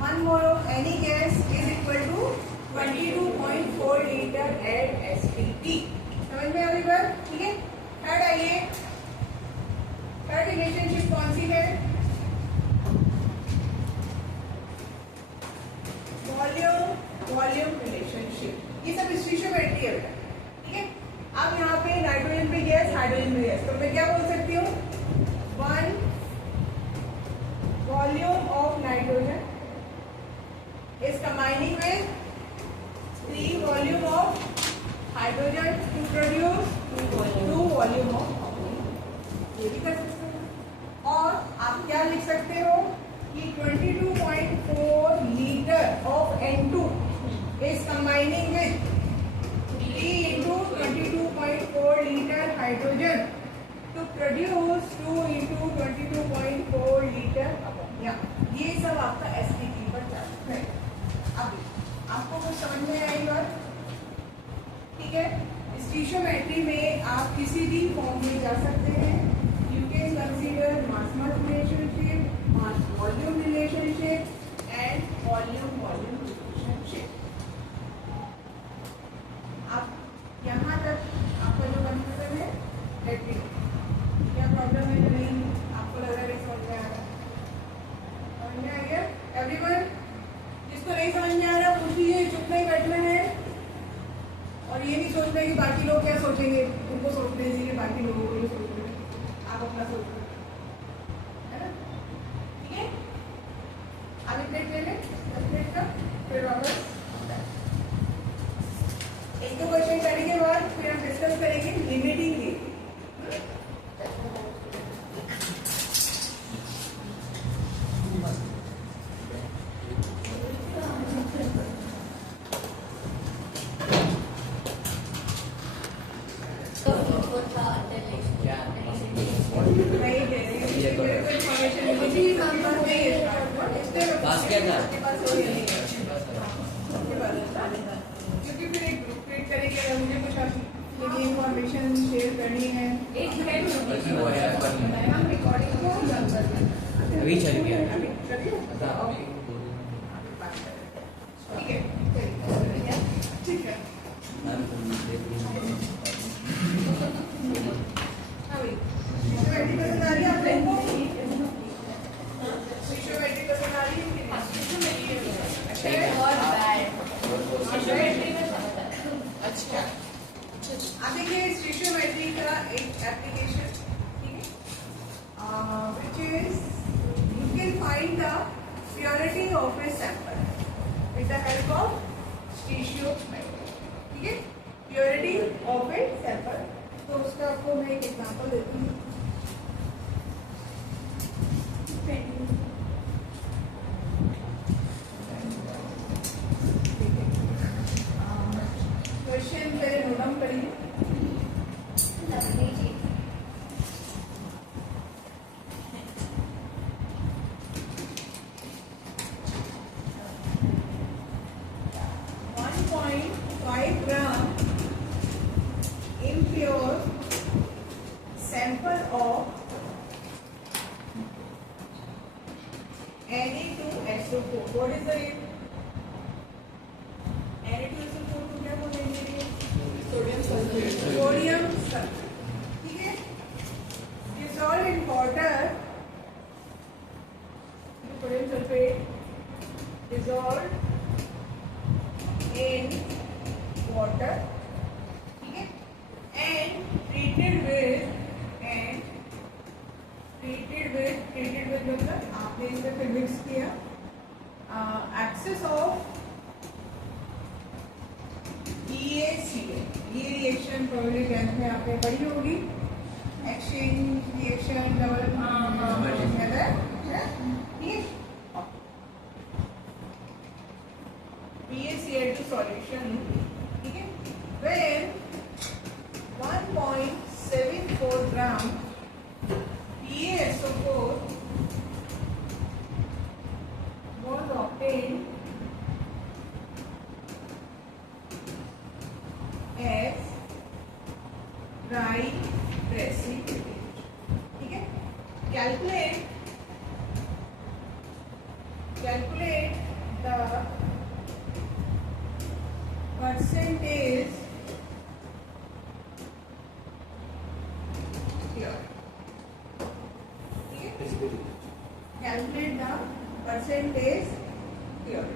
1 mole of any gas is equal to 22.4 litre at STP. समझ में अभी बात? ठीक है. थर्ड आइए. थर्ड रिलेशनशिप कौन सी है? Volume relationship. ये सब स्टीशियोमेट्री है बेटा. ठीक है, अब यहाँ पे नाइट्रोजन पे गैस हाइड्रोजन पे गैस, तो मैं क्या बोल सकती हूँ? 1 volume of nitrogen is combining with 3 volume of hydrogen to produce 2 volume of oxygen. ये भी कर सकते हो. और आप क्या लिख सकते हो कि 22.4 litre of N2 is combining with 3 into 22.4 liter hydrogen to produce 2 into 22.4 liter ammonia. ये सब आपका STP पर जाता है. अब आपको कुछ समझ में आई बात? ठीक है, स्टीशियोमेट्री में आप किसी भी फॉर्म में जा सकते हैं. You can consider mass mass relationship, mass volume relationship and volume volume relationship. आप यहाँ तक आपका जो कंफ्यूजन है लेट मी नो. क्या प्रॉब्लम है नहीं आपको लग रहा है समझ में आ रहा है? समझ में आ गया एवरीवन? जिसको नहीं समझ में आ रहा पूछिए. चुप नहीं बैठना है और ये नहीं सोचना कि बाकी लोग क्या सोचेंगे. उनको सोचने दीजिए, बाकी लोगों को ये सोचना. आप अपना सोचो, है ना? ठीक है, आगे प्लेट ले लें. 10 प्लेट का फिर वापस 1-2 क्वेश्चन करने के बाद फिर हम डिस्कस करेंगे लिमिटिंग की. क्योंकि फिर एक ग्रुप क्रिएट करेंगे. मुझे कुछ शेयर करनी है। एक मिनट हम रिकॉर्डिंग को बंद कर दें। अभी चल गया। अभी करिए। ठीक है, चलिए। ठीक है। हाँ भाई, सिस्टमैटिक पसंद आ रही है आप लोगों को? सिस्टमैटिक पसंद आ रही है कि नहीं? अच्छा है? अच्छा, अब देखिए स्टिशियोमेट्री का एक एप्लीकेशन, ठीक है, which is you can find the purity of a sample with the help of स्टिशियोमेट्री, ठीक है, प्योरिटी ऑफ ए सैंपल। तो उसका आपको मैं एक एग्जांपल देती हूँ। क्वेश्चन पहले नोट डाउन करिए। Sample of Na2SO4. What is the name? Na2SO4 को क्या बोलेंगे? Sodium sulphate. सोडियम सल्फेट, ठीक है। Dissolved in water. Sodium sulphate dissolved in water, ठीक है, and treated with मतलब आपने इसमें फिर मिक्स किया एक्सेस ऑफ EaCl। ये रिएक्शन प्रोबेबली 10th में आपने पढ़ी होगी, एक्सचेंज रिएक्शन डेवलपमेंट है, ठीक है। PaCl2 सॉल्यूशन, ठीक है, when 1.74 gram PaSO4 was obtained as dry precipitate, ठीक है। Calculate the percentage here, ठीक है। Calculate the percentage here.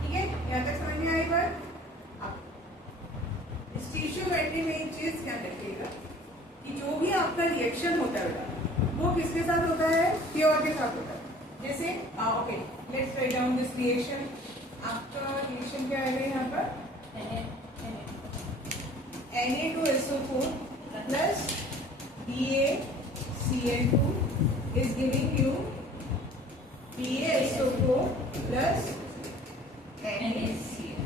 ठीक है, यहाँ तक समझ में आई बात? अब स्टिशियोमेट्री में एक चीज ध्यान रखिएगा कि जो भी आपका रिएक्शन होता है वो किसके साथ होता है? प्योर के साथ होता है। जैसे okay, let's write down this reaction. आपका रिएक्शन क्या है यहाँ पर? Na2SO4 plus BaCl2 is giving you PaSO4 plus NaCl।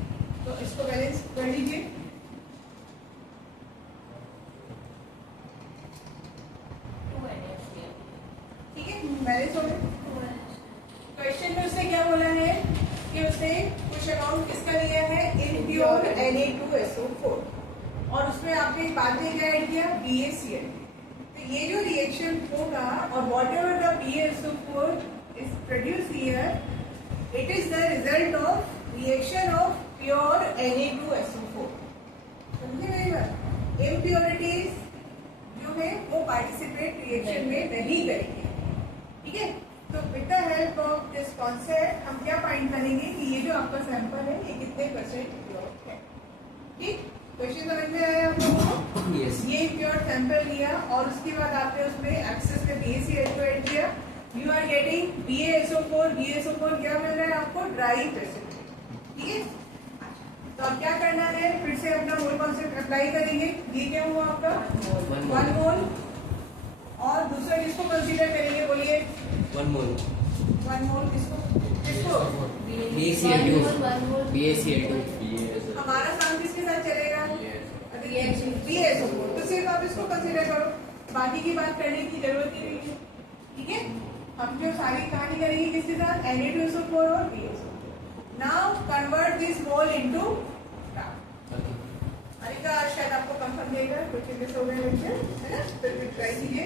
तो इसको बैलेंस कर लीजिए। ठीक है, बैलेंस हो गया। क्वेश्चन में उसने क्या बोला है कि उसने कुछ अमाउंट किसका लिया है? इम्प्योर Na2SO4, और उसमें आपने बाद में क्या ऐड किया? BaCl। तो ये जो रिएक्शन होगा और what ever the PaSO4 is produce here, it is the result of reaction of pure Na2SO4। समझे मेरी बात? इम्प्योरिटीज जो है वो पार्टिसिपेट रिएक्शन में नहीं करेंगे, ठीक है। तो with the help of this concept हम क्या फाइंड करेंगे कि ये जो आपका सैंपल है ये कितने परसेंट प्योर है, ठीक। क्वेश्चन समझ में आया आप लोगों को? Yes. ये प्योर सैंपल लिया और उसके बाद आपने उसमें एक्सेस में BaCl2 ऐड किया, यू आर गेटिंग BaSO4 क्या मिल रहा है आपको? ड्राई प्रेसिपिटेट, ठीक है। तो अब क्या करना है? फिर से अपना मोल कॉन्सेप्ट अप्लाई करेंगे। ये क्या हुआ आपका? 1 मोल। और दूसरा किसको कंसीडर करेंगे? बोलिए। 1 मोल 1 मोल किसको? BaCl2 हमारा काम किसके साथ चलेगा? BaSO4। तो सिर्फ आप इसको कंसीडर करो, बाकी की बात करने की जरूरत ही नहीं है, ठीक है। हम जो सारी कहानी करेंगे किसके साथ, Na2SO4 और BaSO4. Now convert this mole into ग्राम. अनिका आज शायद आपको कंफर्म देगा, कुछ मिस हो गए लेक्चर है ना, फिर भी ट्राई कीजिए.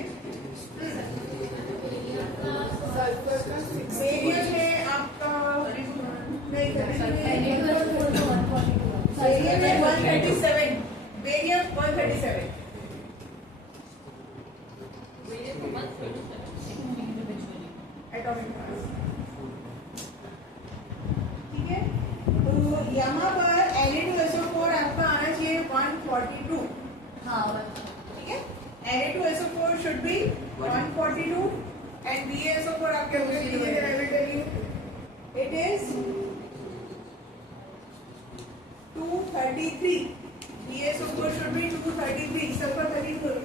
सल्फर का बेरियम है आपका नहीं बेरियम है 137. बेरियम 137. Atomic mass. ठीक है, तो यहाँ पर Na2SO4 आपका आना चाहिए 142. ठीक है, Na2SO4 should be 142 and BaSO4 आप कैलकुलेट कीजिए. I will tell you it is 233. BaSO4 should be 233. Sulphur 32.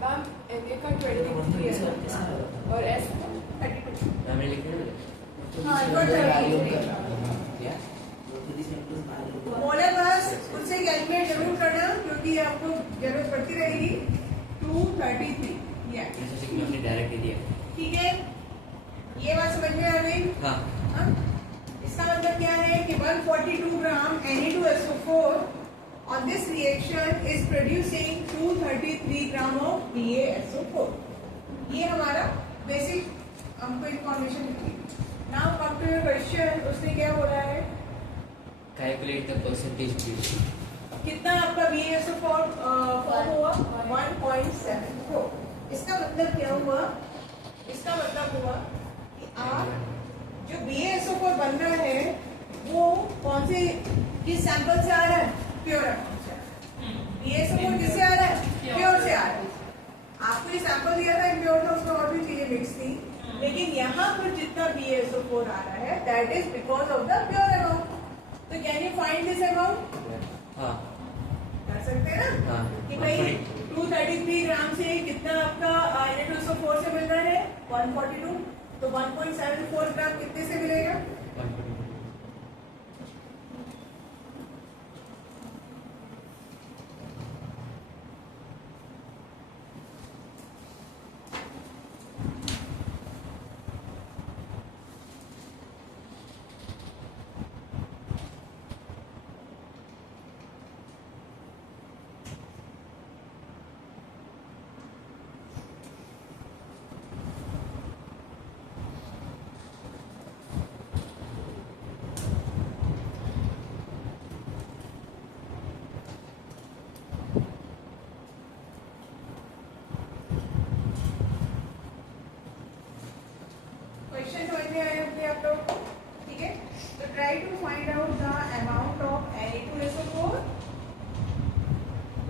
Ma'am Na का 23 है और S का 32. मैंने लिखा है हाँ, मोलर मास उससे कैलकुलेट जरूर करना क्योंकि आपको जरूरत पड़ती रहेगी. 233. हमने डायरेक्ट दिया. ठीक है, ये बात समझ में आ गई. हाँ. हाँ? इसका मतलब क्या है कि 142 ग्राम Na2SO4 on this reaction is producing 233 gram of BaSO4. ये हमारा बेसिक हमको इंफॉर्मेशन मिली. Now come to your question. उसने क्या बोला है, कैलकुलेट द परसेंटेज. कितना आपका BaSO4 फॉर्म हुआ, 1.74. इसका मतलब क्या हुआ, इसका मतलब हुआ कि आप जो BaSO4 बन रहा है वो कौन से किस सैंपल से आ रहा है, प्योर अमाउंट से. BaSO4 किससे आ रहा है, प्योर से आ रहा है. आपको ये सैंपल दिया था इम्प्योर था, उसमें और भी चीजें मिक्स थी, लेकिन यहाँ पर जितना BaSO4 आ रहा है that is because of the pure amount. तो can you find this amount, हाँ. कर सकते हैं ना हाँ. कि भाई 233 ग्राम से कितना आपका Na2SO4 से मिल रहा है 142. तो 1.74 ग्राम कितने से मिलेगा, क्वेश्चन समझ में आए होंगे आप लोग. ठीक है, तो try to find out the amount of Na2SO4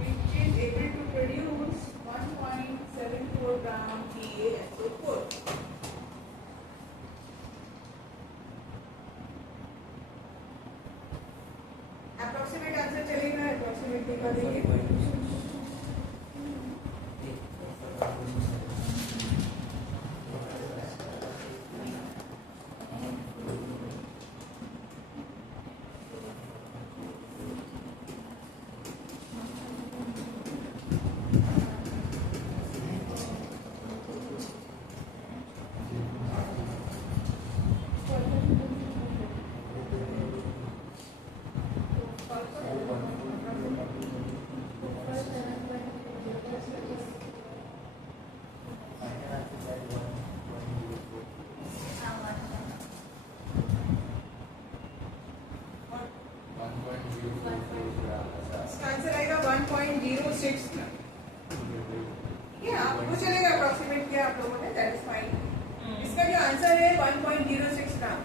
which is able to produce 1.74 gram BaSO4. Approximate answer चलेगा, अप्रोक्सीमेट निकाल देंगे. इसका आंसर आएगा 1.06. ठीक है, आपको चलेगा अप्रोक्सीमेट किया आप लोगों ने, दैट इज फाइन. इसका जो आंसर है 1.06 ग्राम.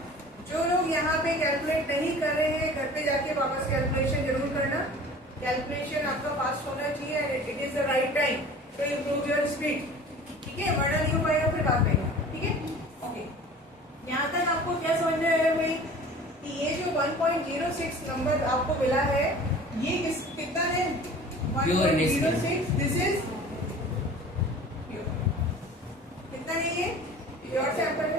जो लोग यहाँ पे कैलकुलेट नहीं कर रहे हैं घर पे जाके वापस कैलकुलेशन जरूर करना. कैलकुलेशन आपका फास्ट होना चाहिए and it is the right time to improve your speed. ठीक है, वरना नहीं हो पाएगा फिर बाद में. ठीक है, ओके. यहाँ तक आपको क्या समझ में आया भाई कि ये जो 1.06 नंबर आपको मिला है ये कितना है, 1.06. दिस इज कितना है, ये प्योर सैंपल है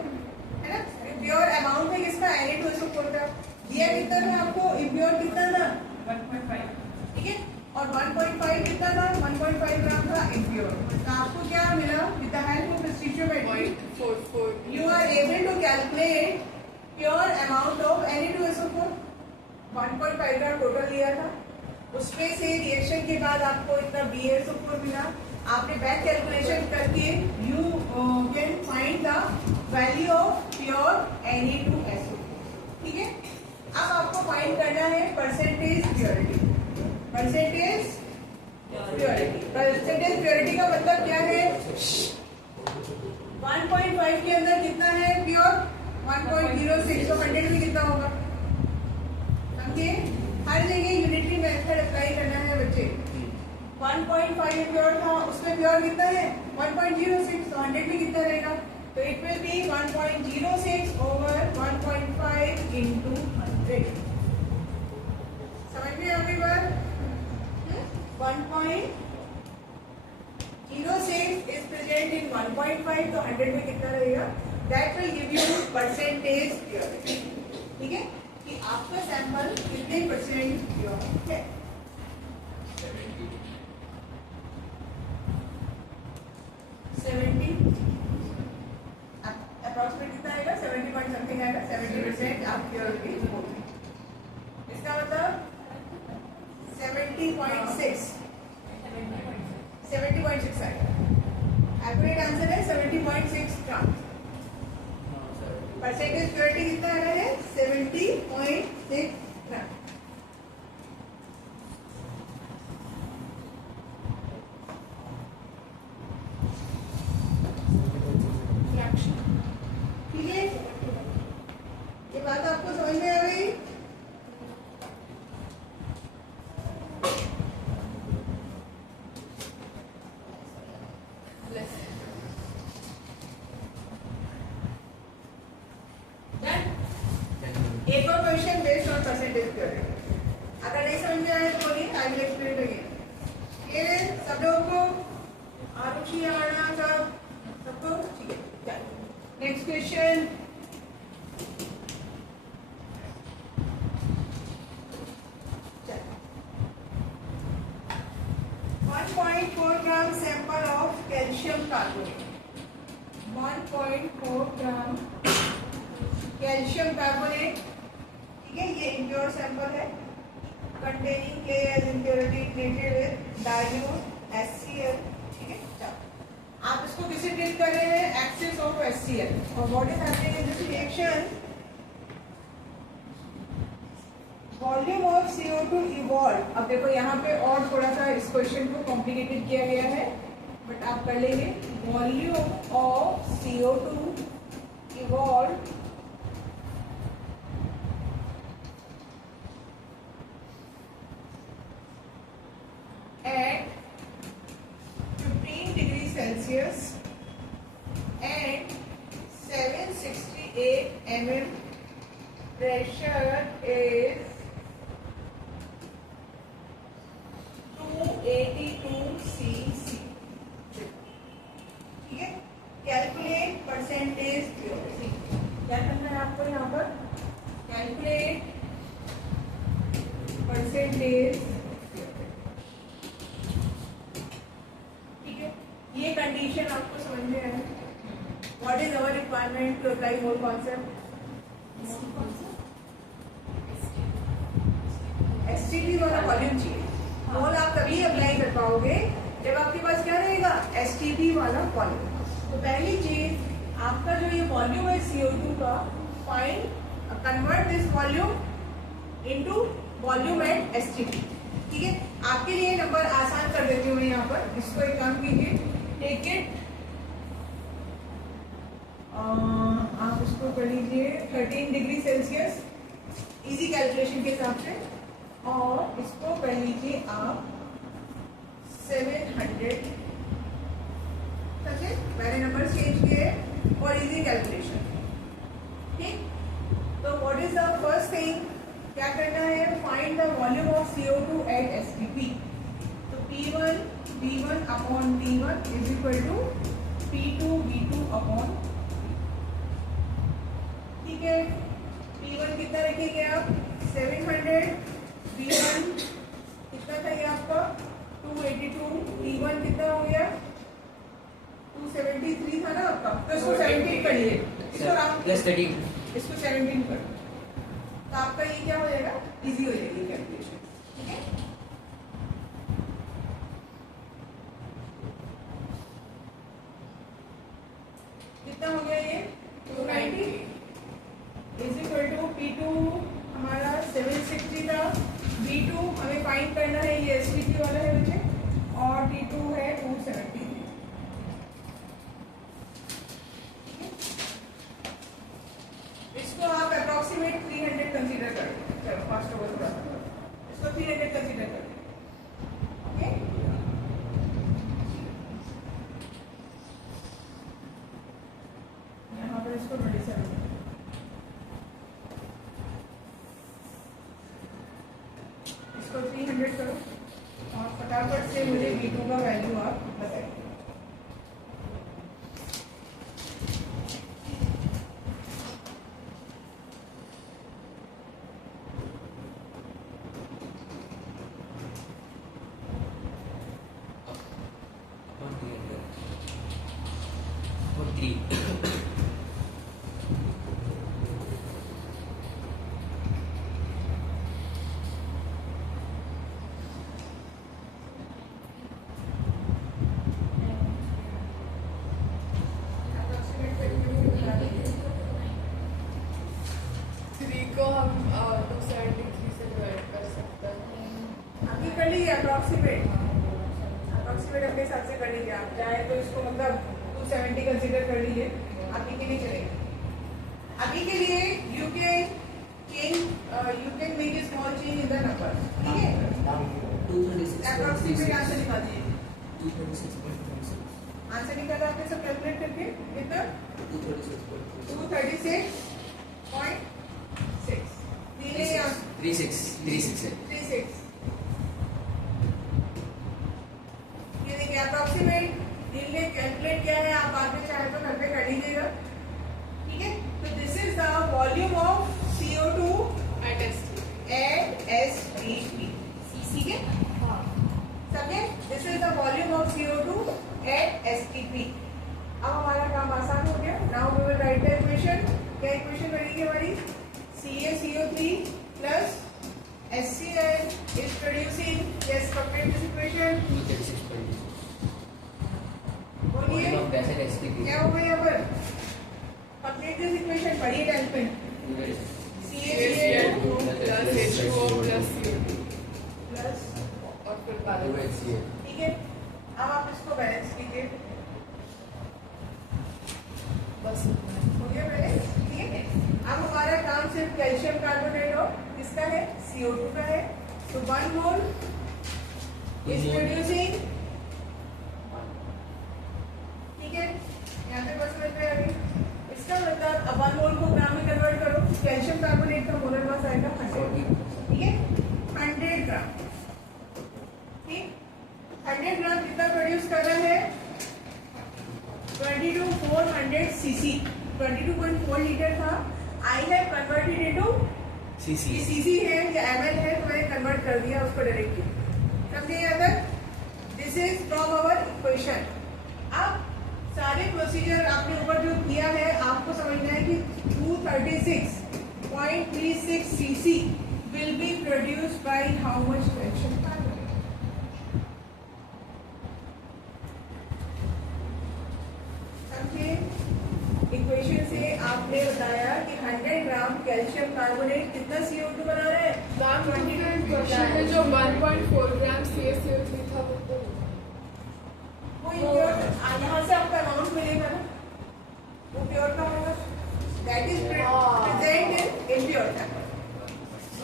ना. प्योर अमाउंट है किसका, Na2SO4 का. दिया कितना था आपको, इम्प्योर कितना था 1.5. ठीक है, और 1.5 कितना था, 1.5 ग्राम था इम्प्योर। तो आपको क्या मिला, with the help of stoichiometry 0.44 you are able to calculate pure amount of Na2SO4। 1.5 gram total लिया था, उसमें से रिएक्शन के बाद आपको इतना BaSO4 मिला। आपने बैक कैलकुलेशन करके you can find the value of pure Na2SO4। ठीक है, अब आपको फाइंड करना है परसेंटेज प्योरिटी। परसेंटेज प्योरिटी का मतलब क्या है, 1.5 के अंदर कितना है प्योर, 1.06, तो 100 में कितना होगा, समझिए। हर जगह यूनिटरी मेथड अप्लाई करना है बच्चे। 1.5 प्योर था, उसमें प्योर कितना है 1.06, तो 100 में कितना रहेगा, तो it will be 1.06 over 1.5 into 100। समझ में आपकी बात, 1.06 is present in 1.5, तो 100 में कितना रहेगा, that will give you percentage purity। ठीक है, कि आपका सैंपल कितने परसेंट प्योर है। 70 अप्रॉक्सीमेट कितना आएगा, 70 पॉइंट समथिंग आएगा, 70% आप प्योरिटी होगी। इसका मतलब 70.6 आएगा। एक्यूरेट आंसर है 70.6 ग्राम। परसेंटेज प्योरिटी कितना आ रहा है, 70.6 ग्राम। ठीक है, ये बात आपको समझ में आ गई। एक और question based on percentage purity, अगर नहीं समझ में आए तो बोलिए, आई विल एक्सप्लेन अगेन। ये सब लोगों को आरुषि आना का सबको ठीक है। Next question, gram sample of calcium carbonate. 1.4 gram calcium carbonate, ठीक है, ये इम्प्योर सैंपल है, containing K as impurity treated with dilute HCl। ठीक है, चलो आप इसको किसे ट्रीट कर रहे हैं, एक्सेस ऑफ HCl, और what is happening in this reaction, volume of CO2 evolve. अब देखो यहाँ पे और थोड़ा सा इस क्वेश्चन को कॉम्प्लिकेटेड किया गया है, बट आप कर लेंगे। Volume of CO2 evolve at 15 degrees Celsius and 768 mm pressure is 282 cc। ठीक है, कैलकुलेट परसेंटेज प्योरिटी। क्या करना है आपको यहाँ पर, कैलकुलेट परसेंटेज। ये कंडीशन आपको समझ में आए, what is our requirement to apply mole concept, STP वाला वॉल्यूम चाहिए। मोल आप तभी अप्लाई कर पाओगे जब आपके पास क्या रहेगा, एसटीपी वाला वॉल्यूम। तो पहली चीज आपका जो ये वॉल्यूम है CO2 का, find convert this volume into volume at STP. ठीक है, आपके लिए नंबर आसान कर देती हूँ मैं यहाँ पर। इसको एक काम कीजिए, टेक इट, आप इसको कर लीजिए 13 डिग्री सेल्सियस इजी कैलकुलेशन के हिसाब से, और इसको कर लीजिए आप 700। ठीक है, मैंने नंबर चेंज किए और इजी कैलकुलेशन। ठीक, तो what is the first thing, क्या करना है, find the volume of CO2 at STP. तो P1 upon T1 is equal to P2 upon. ठीक है, P1 कितना रखेंगे आप 700, P1 कितना कितना था ये आपका 282, T1 कितना हो गया 273 था ना आपका, तो इसको 17 कर लिए, इसको आप प्लस 13 इसको 17 कर, तो आपका ये क्या हो जाएगा, इजी हो जाएगी कैलकुलेशन, ठीक है। कितना हो गया ये 290 इज इक्वल टू P2 हमारा 760 था, B2 हमें फाइंड करना है, ये STP वाला है बच्चे, और T2 है 270। इसको आप अप्रोक्सीमेट 300 कंसीडर कर, चलो फास्ट होगा थोड़ा सा, इसको 300 कंसीडर कर, ओके। यहाँ पर इसको 27, इसको 300 करो और फटाफट से मुझे V2 का वैल्यू आप बताइए। और 3 अप्रोक्सीमेट वैल्यू बता दीजिए। 3 को हम 273 से डिवाइड कर सकते हैं। अभी कर लीजिए अप्रोक्सीमेट अपने हिसाब से कर लीजिए, आप चाहे तो इसको मतलब 270 कंसीडर कर लीजिए, अभी के लिए चलेगा। अभी के लिए you can make a small change in the number, ठीक है। 236 अप्रोक्सीमेट आंसर निकाल दीजिए, 236.36 आंसर निकाला आपने सब कैलकुलेट करके, कितना 236.36 236.6 36 है 36। ये देखिए अप्रोक्सीमेट दिल्ली कैलकुलेट किया है, आप बाद में चाहे तो घर पे कर लीजिएगा, ठीक है। तो this is the volume of CO2 at STP। at STP, ठीक है, समझे। This is the volume of CO2 at STP। अब हमारा काम आसान हो गया। Now we will write the equation. क्या इक्वेशन बनेगी हमारी, CaCO3 plus HCl is producing, yes, complete this equation, 236.36 बोलिए volume of gas at STP क्या होगा यहाँ पर, कंप्लीट दिस इक्वेशन, पढ़िए टेंथ में, CaCl2 plus H2O plus CO2 plus, और फिर बैलेंस। ठीक है। अब आप इसको बैलेंस कीजिए, बस हो गया बैलेंस, ठीक है। अब हमारा काम सिर्फ कैल्शियम कार्बोनेट और किसका है, CO2 का है। तो 1 मोल इज प्रोड्यूसिंग, ठीक है, यहाँ पे बस समझ में आ गई। इसका मतलब अब 1 मोल को ग्राम में कन्वर्ट करो, कैल्शियम कार्बोनेट का मोलर मास आएगा 100, ठीक है, 100 ग्राम, ठीक। 100 ग्राम कितना प्रोड्यूस कर रहा है, 22,400 cc, 22.4 लीटर था। I have converted into CC है या ml है, तो मैंने कन्वर्ट कर दिया उसको डायरेक्टली, समझे यहाँ तक। This is from our equation. अब सारे प्रोसीजर आपने ऊपर जो किया है, आपको समझना है कि 236.36 cc will be produced by how much calcium carbonate? समझे, इक्वेशन से आपने बताया कि 100 ग्राम कैल्शियम कार्बोनेट कितना CO2 बना रहा है, मैम क्वेश्चन में जो 1.4 ग्राम CaCO3 था वो तो वो इम्प्योर, यहाँ से आपका अमाउंट मिलेगा ना, वो प्योर का होगा, that is present in impure का।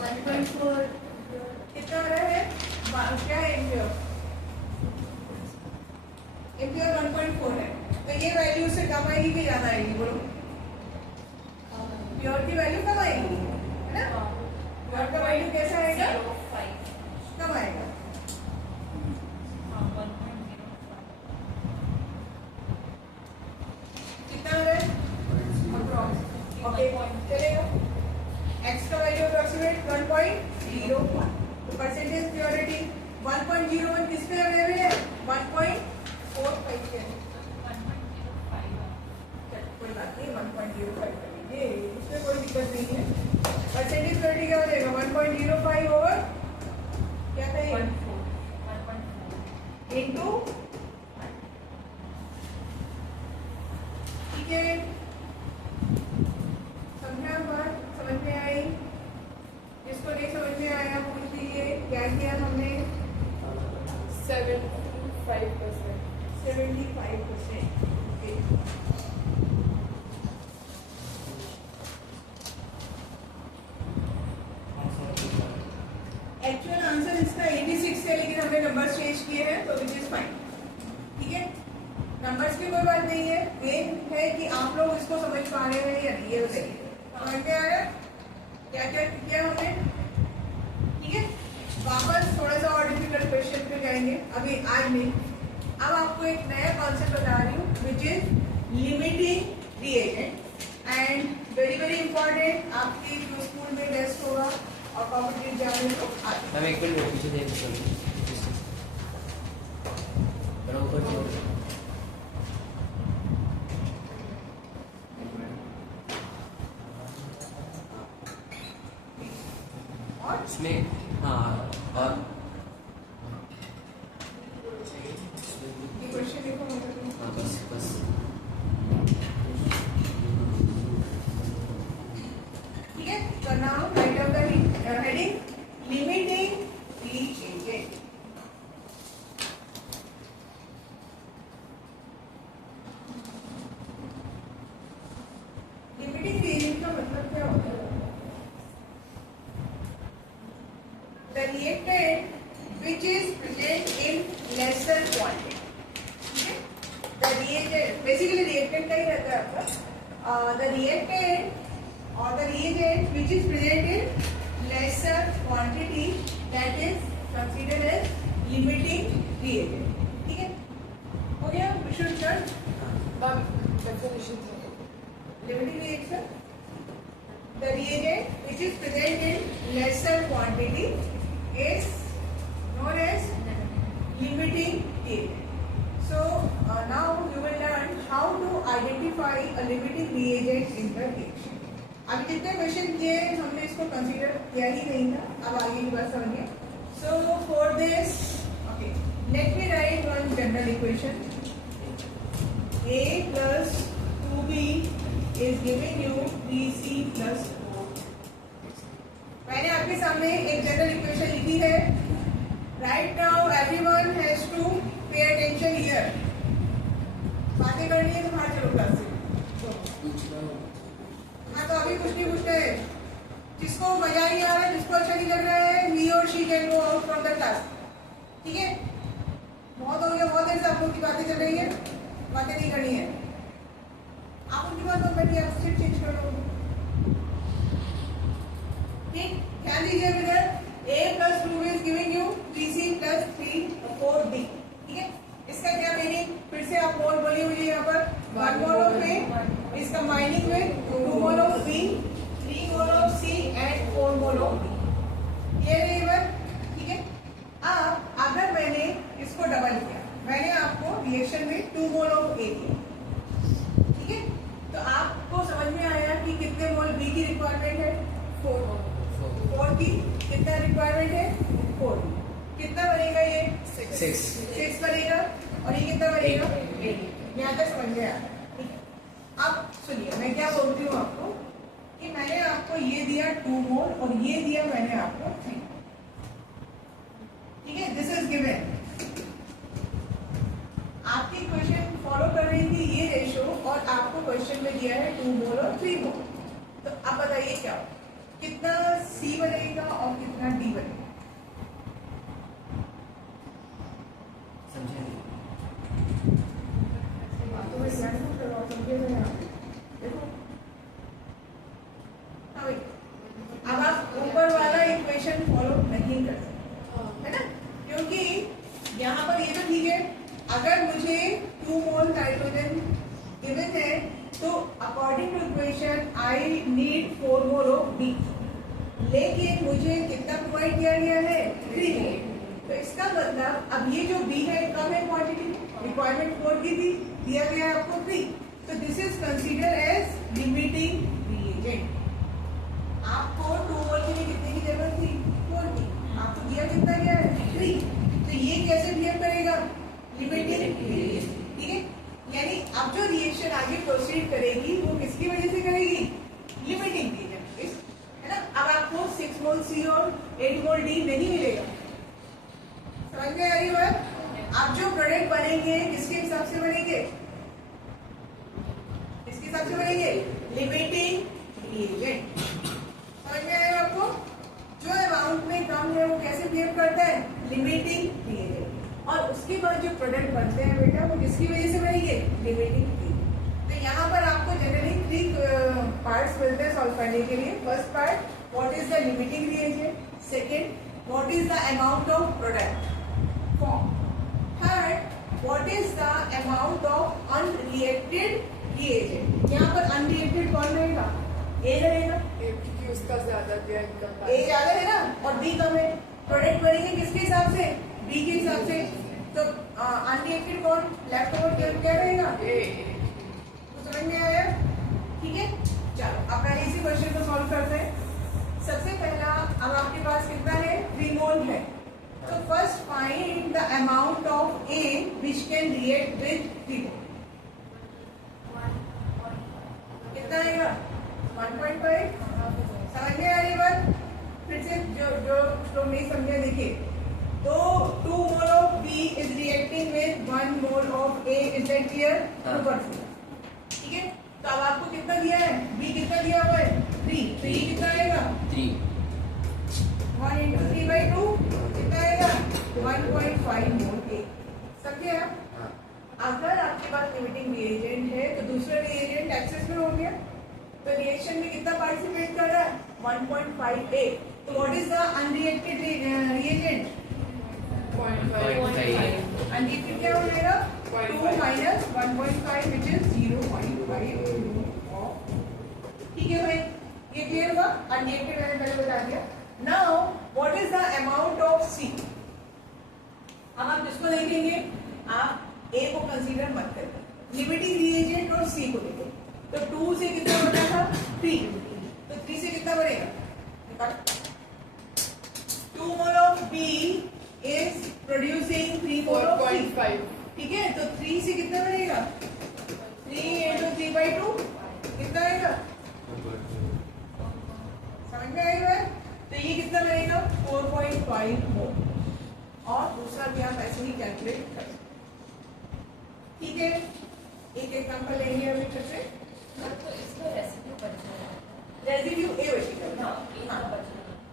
1.4 कितना आ रहा है, क्या है इम्प्योर, इम्प्योर 1.4 है, तो ये वैल्यू से कम आएगी कि ज्यादा आएगी, बोलो। प्योर की वैल्यू कम आएगी, है ना। प्योर का वैल्यू कैसा आएगा, 05 कम आएगा, हाँ 1.05 कितना आ रहा है, ओके चलेगा। एक्स का वैल्यू अप्रोक्सीमेट 1.01, तो परसेंटेज प्योरिटी 1.01 किस पे अवेलेबल है? 1.45 पे है। 1.05 चलो, कोई बात नहीं, 1.05 कर लीजिए, इसमें कोई दिक्कत नहीं है। परसेंटेज क्वालिटी क्या हो जाएगा? 1.05 ओवर क्या था ये? 1.4 इंटू, ठीक है, समझा बात? समझ में आई? जिसको नहीं समझ में आया पूछ लीजिए। क्या किया हमने? 75%. 75%। एक्चुअल आंसर इसका 86 है, लेकिन हमने नंबर चेंज किए हैं, तो विच इज फाइन। ठीक है, नंबर्स की कोई बात नहीं है, मेन है कि आप लोग इसको समझ पा रहे हैं या नहीं, ये बताइए। समझ में आ रहा है क्या क्या किया हमने? ठीक है, वापस थोड़ा सा और डिफिकल्ट क्वेश्चन पे जाएंगे, अभी आज नहीं। अब आपको एक नया कॉन्सेप्ट बता रही हूँ, which is limiting reagent, and very very important. आपके जो स्कूल में टेस्ट होगा और कॉम्पिटिटिव एग्जाम में तो आता मैम एक मिनट पीछे देख बराबर जोड़ और इसमें हाँ और ये क्वेश्चन देखो मतलब हाँ बस बस ठीक है। तो now right of the heading limiting reagent. Limiting reagent का मतलब क्या होता है? The reactant which is present in lesser quantity. ठीक है? The reagent basically reactant का ही रहता है आपका। The reactant or the reagent which is present in lesser quantity, that is considered as limiting reagent. ठीक है? हो गया? We should start. Ma'am, definition है. Limiting reaction. The reagent which is present in lesser quantity is known as limiting reagent. So now you will learn how to identify a limiting reagent in the reaction. अभी जितने question किए हमने इसको consider किया ही नहीं था, अब आगे की बात समझिए। So for this, okay, let me write one general equation. A plus 2B is giving you 3C plus 4. मैंने आपके सामने एक जनरल इक्वेशन लिखी है। Right now everyone has to pay attention here. बातें करनी है तो बाहर चलो क्लास से। हाँ, तो अभी कुछ नहीं पूछना है। जिसको मजा नहीं आ रहा है, जिसको अच्छा नहीं लग रहा है, he or she can go out from the class. ठीक है, बहुत हो गया, बहुत देर से आप लोग की बातें चल रही है, बातें नहीं करनी है। आप उनकी बात में बैठिए, आप सीट चेंज कर लो। ठीक, ध्यान दीजिए इधर। A plus 2B is giving you 3C plus 4D. ठीक है, इसका क्या मीनिंग? फिर से आप मोल बोलिए मुझे यहाँ पर। 1 mole of A is combining with 2 mole of B, 3 mole of C and 4 mole of B. ये रिवर, ठीक है। अब अगर मैंने इसको डबल किया, मैंने आपको रिएक्शन में 2 मोल ऑफ A दिया, ठीक है, तो आपको समझ में आया कि कितने मोल B की रिक्वायरमेंट है? 4 की कितना रिक्वायरमेंट है? 4। कितना बनेगा ये? 6 बनेगा। और ये कितना बनेगा? 8। यहाँ तक समझ में आ रहा है? ठीक है। अब सुनिए, मैं क्या बोलती हूँ आपको कि मैंने आपको ये दिया 2 मोल और ये दिया मैंने आपको 3। ठीक है, दिस इज गिवन। आपकी क्वेश्चन फॉलो कर रही थी ये रेशो, और आपको क्वेश्चन में दिया है 2 मोल और 3 मोल। तो अब बताइए क्या हो? कितना C बनेगा और कितना D बनेगा? समझे? बातों में ध्यान मत लगाओ, समझे मैं यहाँ पे। देखो, हाँ भाई, अब आप ऊपर वाला इक्वेशन फॉलो नहीं कर सकते, है ना? क्योंकि यहाँ पर ये तो ठीक है, अगर मुझे 2 मोल नाइट्रोजन गिवन है, तो according to equation I need 4 mole of B। लेकिन मुझे कितना प्रोवाइड किया गया है? 3 मोल। तो इसका मतलब अब ये जो बी है कम है क्वांटिटी, रिक्वायरमेंट 4 की थी, दिया गया है आपको 3, तो this is consider as limiting reagent. आपको 2 मोल के लिए कितने की जरूरत थी? 4 की। आपको दिया कितना गया है? 3। तो ये कैसे बिहेव करेगा? Limiting reagent. ठीक है, यानी अब जो रिएक्शन आगे प्रोसीड करेगी वो किसकी वजह से करेगी? लिमिटिंग रिएजेंट, है ना। अब आपको 6 मोल सी और 8 मोल डी नहीं मिलेगा, समझ में आ रही बात? अब जो प्रोडक्ट बनेंगे किसके हिसाब से बनेंगे? किसके हिसाब से बनेंगे? Limiting reagent. समझ में आएगा आपको? जो अमाउंट में कम है वो कैसे बिहेव करता है? Limiting reagent. और उसके बाद जो प्रोडक्ट बनते हैं बेटा वो किसकी वजह से बनेंगे? Limiting reagent. तो यहाँ पर आपको जनरली 3 पार्ट्स मिलते हैं सॉल्व करने के लिए। First part, what is the limiting reagent. Second, what is the amount of product form. Third, what is the amount of unreacted reagent. यहाँ पर अनरिएक्टेड कौन रहेगा? ए रहेगा, क्योंकि उसका ज्यादा दिया इनका ए ज्यादा है ना और बी कम है। प्रोडक्ट बनेंगे किसके हिसाब से? बी के हिसाब से। तो अनरिएक्टेड कौन? लेफ्ट ओवर क्या रहेगा? ए। तो समझ में आया? ठीक है, चलो अब पहले इसी क्वेश्चन को सॉल्व करते हैं। सबसे पहला, अब आपके पास कितना है? 3 मोल है। तो first find the amount of A which can react with 3 मोल। कितना आएगा? 1.5। समझ में आ रही बात? फिर से जो लोग नहीं समझे देखिए, तो 2 mole of B is reacting with 1 mole of A. Is that clear? ठीक है, तो अब आपको कितना दिया है? बी कितना दिया हुआ है? 3। तो ये कितना आएगा? 3 1 into 3/2 कितना आएगा? 1.5 मोल ए। समझे आप? अगर आपके पास लिमिटिंग रिएजेंट है तो दूसरा रिएजेंट एक्सेस में हो गया, तो रिएक्शन में कितना पार्टिसिपेट कर रहा है? 1.5 ए। तो what is the unreacted reagent? 0.5 unreacted क्या हो जाएगा? 2 minus 1.5 which is 0.5। ठीक है भाई, ये क्लियर हुआ? अनरिएक्टेड मैंने पहले बता दिया। Now what is the amount of C. अब आप किसको देखेंगे? आप ए को कंसीडर मत करें, लिमिटिंग रिएजेंट और सी को देखें। तो 2 से कितना बना था? 3। तो 3 से कितना बनेगा? 2 mole of B is producing 3 mole of C. 4.5। ठीक है, तो 3 से कितना बनेगा? 3 into 3/2 कितना आएगा? समझ में आएगा? तो ये कितना बनेगा? 4.5 मोल। और दूसरा भी आप ऐसे ही कैलकुलेट कर सकते। ठीक है, एक एग्जांपल लेंगे अभी फिर से। तो इसका रेसिड्यू बचेगा। रेजिड्यू ए बचेगा।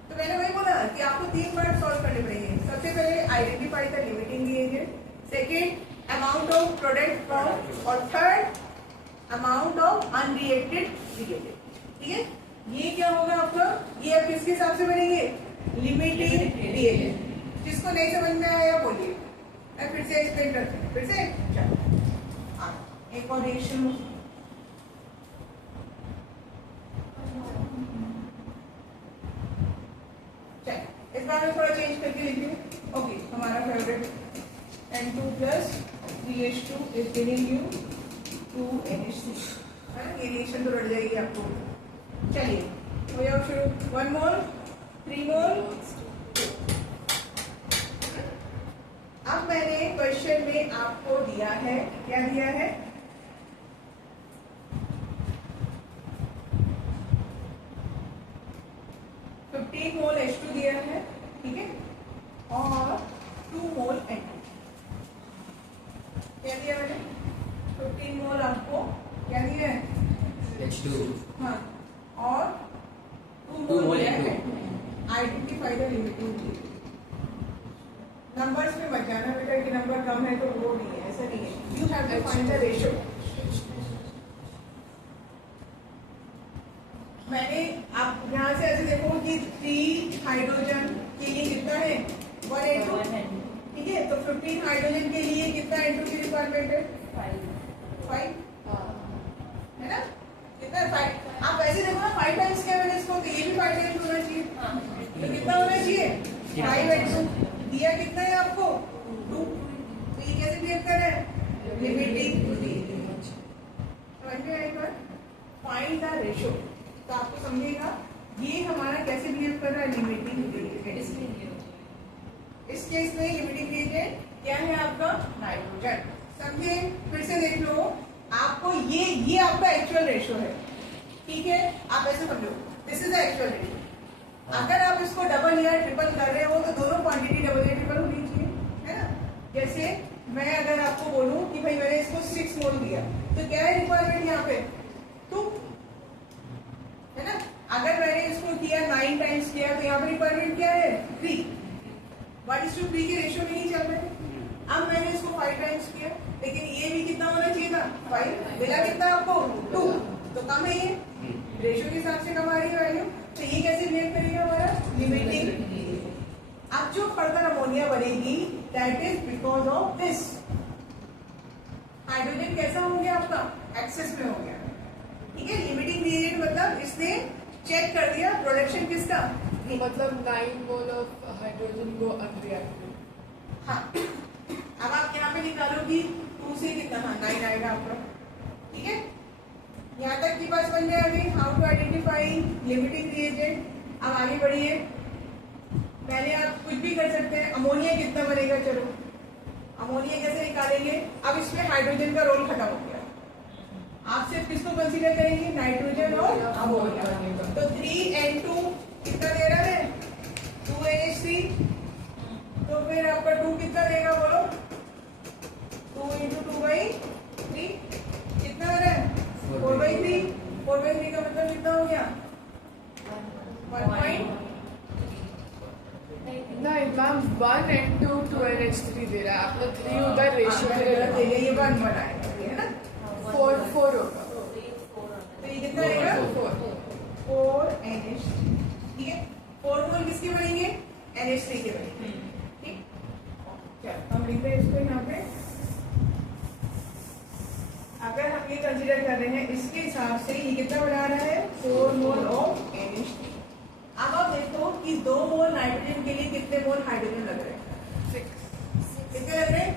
तो मैंने वही बोला कि आपको 3 पार्ट सॉल्व करने पड़ेंगे। सबसे पहले identify the limiting reagent, second amount of product form, और third amount of unreacted reagent. ठीक है, ये क्या होगा आपका? ये अब किसके हिसाब से बनेंगे? Limiting reagent. जिसको नहीं समझ में आया बोलिए, मैं फिर से एक्सप्लेन करती हूँ। फिर से चलो एक और रिएक्शन। इस बार मैं थोड़ा चेंज करके लिखती हूँ। ओके, हमारा favourite N2 plus 3H2 is giving you 2NH3। ये रिएक्शन तो रट जाएगी आपको। चलिए हो जाओ शुरू। 1 मोल, 3 मोल। अब मैंने क्वेश्चन में आपको दिया है, क्या दिया है? मोल H2 दिया है, ठीक है, और 2 मोल N2। क्या दिया मैंने? 15 मोल आपको क्या दिया है? H2 हाँ, और 2 मोल आइडेंटिफाई द लिमिटिंग। नंबर्स में मत जाना बेटा कि नंबर कम है तो वो नहीं है, ऐसा नहीं है। You have to find the ratio. मैंने आप यहाँ से ऐसे देखो कि 3 हाइड्रोजन के लिए कितना है? 1 N2, ठीक है। तो 15 हाइड्रोजन के लिए कितना N2 की रिक्वायरमेंट है? 5 है ना? कितना है? 5। आप ऐसे देखो ना 5 टाइम्स क्या मैंने इसको, तो ये भी 5 टाइम्स होना चाहिए। तो कितना होना चाहिए? 5 N2। दिया कितना है आपको 2, तो ये कैसे क्लियर कर रहे हैं लिमिटिंग समझ में एक बार फाइंड द रेशियो, तो आपको समझेगा ये हमारा कैसे बिहेव कर रहा है लिमिटिंग रिएजेंट। इस केस में लिमिटिंग रिएजेंट क्या है आपका नाइट्रोजन। समझे, फिर से देख लो, आपको ये आपका एक्चुअल रेशियो है, ठीक है, आप ऐसे समझो this is the actual ratio. अगर आप इसको डबल या ट्रिपल कर रहे हो तो दोनों क्वांटिटी डबल या ट्रिपल होनी चाहिए, है ना। जैसे मैं अगर आपको बोलूं कि भाई मैंने इसको 6 मोल दिया, तो क्या है रिक्वायरमेंट यहाँ पे 2, है ना। अगर मैंने इसको किया 9 टाइम्स किया तो यहाँ पे रिक्वायरमेंट क्या है 3, 1:3 के रेशियो में ही चल रहे हैं। अब मैंने इसको 5 टाइम्स किया, लेकिन ये भी कितना होना चाहिए था 5, मिला कितना आपको 2, तो कम है ये रेशियो के हिसाब से कम आ रही है वैल्यू, तो ये कैसे बिहेव करेगा हमारा लिमिटिंग। अब जो फर्दर अमोनिया बनेगी that is because of this, hydrogen कैसा हो गया आपका एक्सेस में हो गया, ठीक है। लिमिटिंग रिएजेंट मतलब इसने चेक कर दिया प्रोडक्शन किसका, मतलब 9 mole of hydrogen go unreacted. हाँ, अब आप यहाँ पे निकालो कि 2 से कितना, हाँ 9 आएगा आपका, ठीक है। यहाँ तक की बात समझ में आ गई, how to identify limiting reagent. अब आगे बढ़िए, पहले आप कुछ भी कर सकते हैं, अमोनिया कितना बनेगा, चलो अमोनिया कैसे निकालेंगे। अब इसमें हाइड्रोजन का रोल खत्म हो गया, आप सिर्फ किसको कंसीडर करेंगे नाइट्रोजन और अमोनिया, तो 3N2 कितना दे रहा है 2NH3, तो फिर आपका 2 कितना देगा बोलो, 2 × 2/3 कितना हो रहा है 4/3, 4/3 का मतलब कितना हो गया 1. नहीं मैम 1N2 2NH3 दे रहा है, आपका 3 उधर रेशियो देगा, ये 1 बनाएगा, है ना 4 होगा, तो ये कितना रहेगा 4NH3, ठीक है। 4 मोल किसके बनेंगे NH3 के बनेंगे, ठीक। चलो हम लिख रहे हैं इसको यहाँ पे, अगर हम ये कंसीडर कर रहे हैं इसके हिसाब से ये कितना बना रहा है 4 मोल ऑफ NH3। अब आप देखो कि 2 मोल नाइट्रोजन के लिए कितने मोल हाइड्रोजन लग रहे हैं 6, कितने लग रहे हैं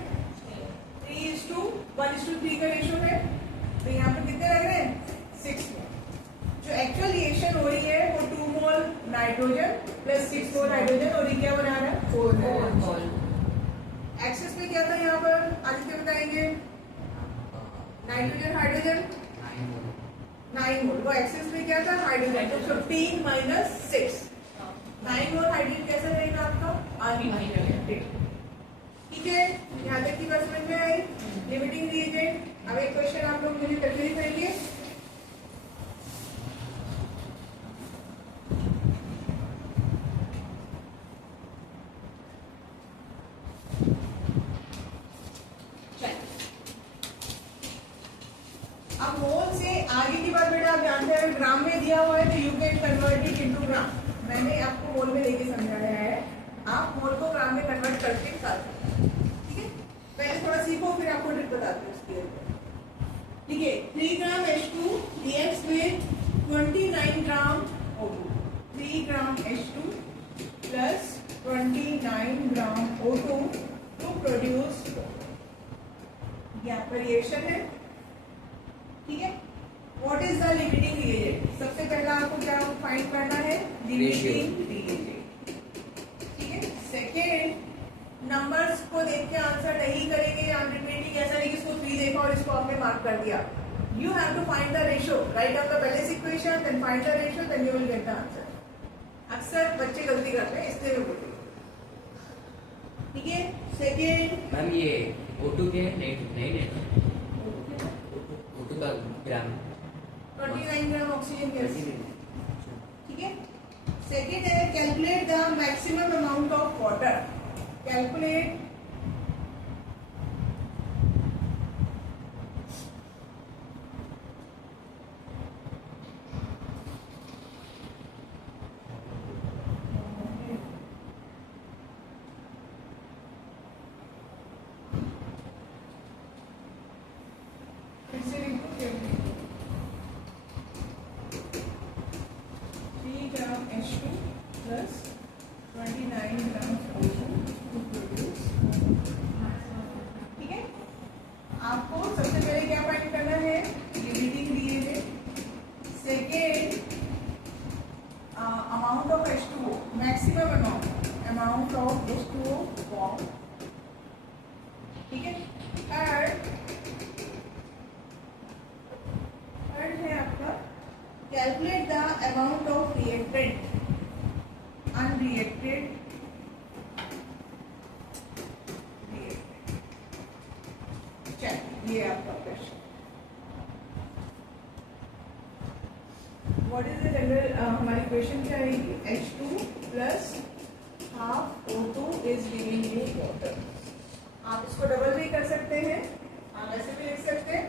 3:1:3 का रेशियो है, तो यहाँ पे कितने लग रहे हैं 6 मोल। जो एक्चुअल रिएक्शन हो रही है वो 2 मोल नाइट्रोजन प्लस 6 मोल हाइड्रोजन, और ये क्या बना रहा है 4 मोल। एक्सेस में क्या था यहाँ पर आदित्य बताएंगे, नाइट्रोजन हाइड्रोजन 9 मोल, वो एक्सेस में क्या था हाइड्रोजन, तो 15 - 6 9 मोल हाइड्रोजन कैसा रहेगा आपका अनरिएक्टेड, ठीक है। यहाँ तक की बात समझ में आई लिमिटिंग रिएजेंट। अब एक क्वेश्चन आप लोग मुझे करके दिखाएंगे, अब मोल से आगे की बात बेटा आप जानते हैं ग्राम में दिया हुआ है तो you can convert it into gram. मैंने आपको मोल में लेके समझाया है, आप मोल को ग्राम में कन्वर्ट करके कर, ठीक है। पहले थोड़ा सीखो फिर आपको ट्रिक बताते हैं उसके ऊपर, ठीक है। 3 gram H2 reacts with 29 gram O2, 3 gram H2 plus 29 gram O2 to produce, ये आपका रिएक्शन है, ठीक है। What is the limiting reagent, सबसे पहला आपको क्या फाइंड करना है लिमिटिंग रिएजेंट, ठीक है। सेकेंड नंबर्स को देख के आंसर नहीं करेंगे, अनरिपीटिंग ऐसा नहीं कि इसको 3 देखा और इसको आपने मार्क कर दिया, you have to find the ratio, right out the basis equation then find the ratio then you will get the answer. अक्सर बच्चे गलती करते हैं इसलिए मैं बोलती हूँ, ठीक है। सेकेंड मैम ये O2 के नहीं O2 का ग्राम 29 ग्राम ऑक्सीजन गैस, ठीक है। सेकेंड है calculate the maximum amount of water, calculate फिर से लिखो 3 gram H2 plus 29 gram O2 to what is the general हमारी क्वेश्चन क्या आएगी H2 plus half O2 is giving you water. आप इसको डबल भी कर सकते हैं, आप ऐसे भी लिख सकते हैं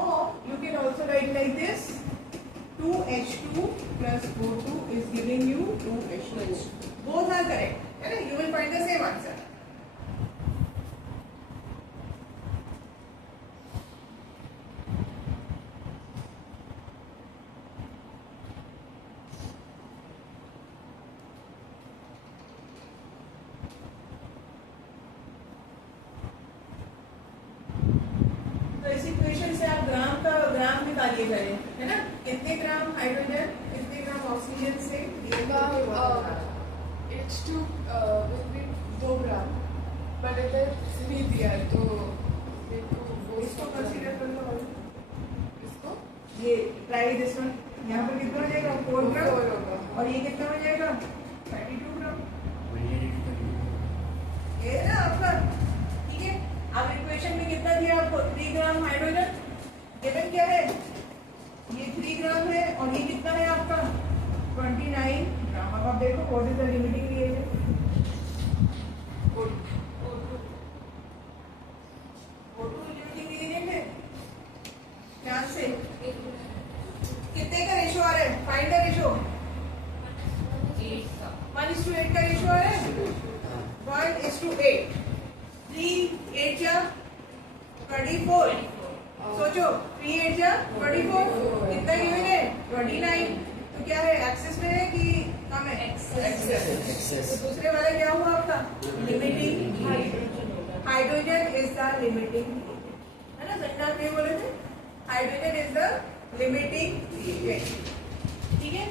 और you can also right like this 2H2 plus O2 is giving you 2H2. Both are correct, है ना? You will find the same answer. तो इस इक्वेशन से आप ग्राम निकालिए करें, है ना? कितने ग्राम हाइड्रोजन, कितने ग्राम ऑक्सीजन से H2 will be 2 gram, but इधर 3 दिया है तो मेरे को वो इसको कंसीडर कर लो। इसको ये ट्राई दिस वन, यहाँ पर कितना हो जाएगा 4 ग्राम होगा और ये कितना हो जाएगा 32 ग्राम। 182 ये है ना आपका, ठीक है? अब इक्वेशन में कितना दिया आपको 3 ग्राम हाइड्रोजन, गिवन क्या है? ये 3 ग्राम है और ये कितना है आपका 29 ग्राम। अब आप देखो what is the limiting reagent. O2 limiting reagent है क्या से? कितने का रेशो आ रहा है? Find the ratio. 1:8 का रेशो आ रहा है। 1:8, 3 8 जा 24। सोचो 3 8 जा 24 कितना गिवन है 29। तो क्या है एक्सेस में है कि कम है? एक्सेस। तो दूसरे वाला क्या हुआ आपका limiting hydrogen is the limiting, है ना? संज्ञा में बोले थे hydrogen is the limiting reagent, ठीक है?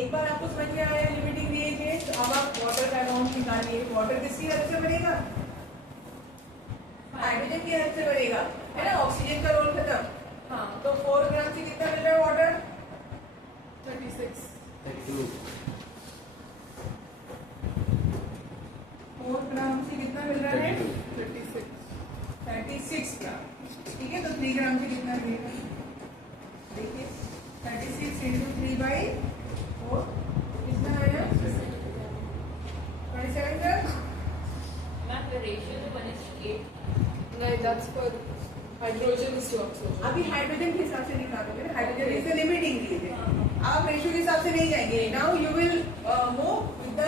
एक बार आपको समझ में आया लिमिटिंग रिएजेंट, तो अब आप वाटर का अमाउंट निकालिए। वाटर किसकी हेल्प से बनेगा? हाइड्रोजन की हेल्प से बनेगा, है ना? ऑक्सीजन का रोल खत्म। हाँ, तो 4 ग्राम से कितना मिल रहा है वाटर? 36 32 4 ग्राम से कितना मिल रहा है? 36 36 ग्राम, ठीक है? तो 3 ग्राम से कितना मिलेगा? देखिए 36 × 3/4 कितना आया? 27 ग्राम। Ma'am, the ratio is 1:8. नहीं, that's for hydrogen is to oxygen. अभी हाइड्रोजन के हिसाब से निकालोगे ना, हाइड्रोजन इज द लिमिटिंग रिएजेंट। आप रेशियो के हिसाब से नहीं जाएंगे। Now you will move with the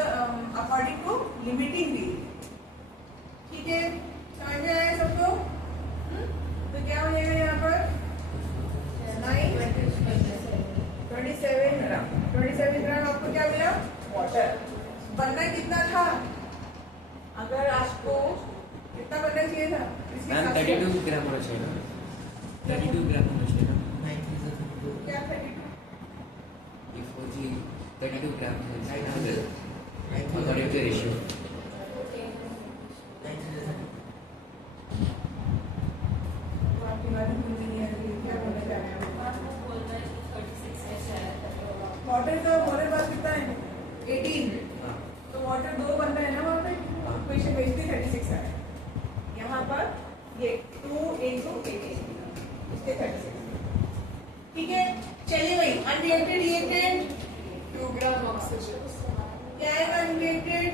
according to limiting reagent, ठीक है? समझ में आया सबको? तो क्या हो जाएगा यहाँ पर 27 ग्राम। 27 ग्राम आपको क्या मिला? वाटर। बनना कितना था? अगर आपको कितना बनना चाहिए था? इसके मैम हिसाब से 32 ग्राम होना चाहिए ना? 32 ग्राम होना चाहिए ना? क्या 32? ये 4G 32 ग्राम है अकॉर्डिंग टू रेशियो। तो आपकी बात समझ नहीं आ रही है, क्या बोलना चाह रहे हैं आप? आपको बोलना है कि 36 ऐसा है। वाटर का हमारे पास कितना है 18, हाँ तो वाटर 2 बन रहा है ना वहाँ पे। इक्वेशन बेसिकली 36 है। यहाँ पर ये 2 × 18 इसके 36, ठीक है? चलिए भाई अनरिएक्टेड रिएक्टेंट 2 ग्राम oxygen. क्या है? अनरिएक्टेड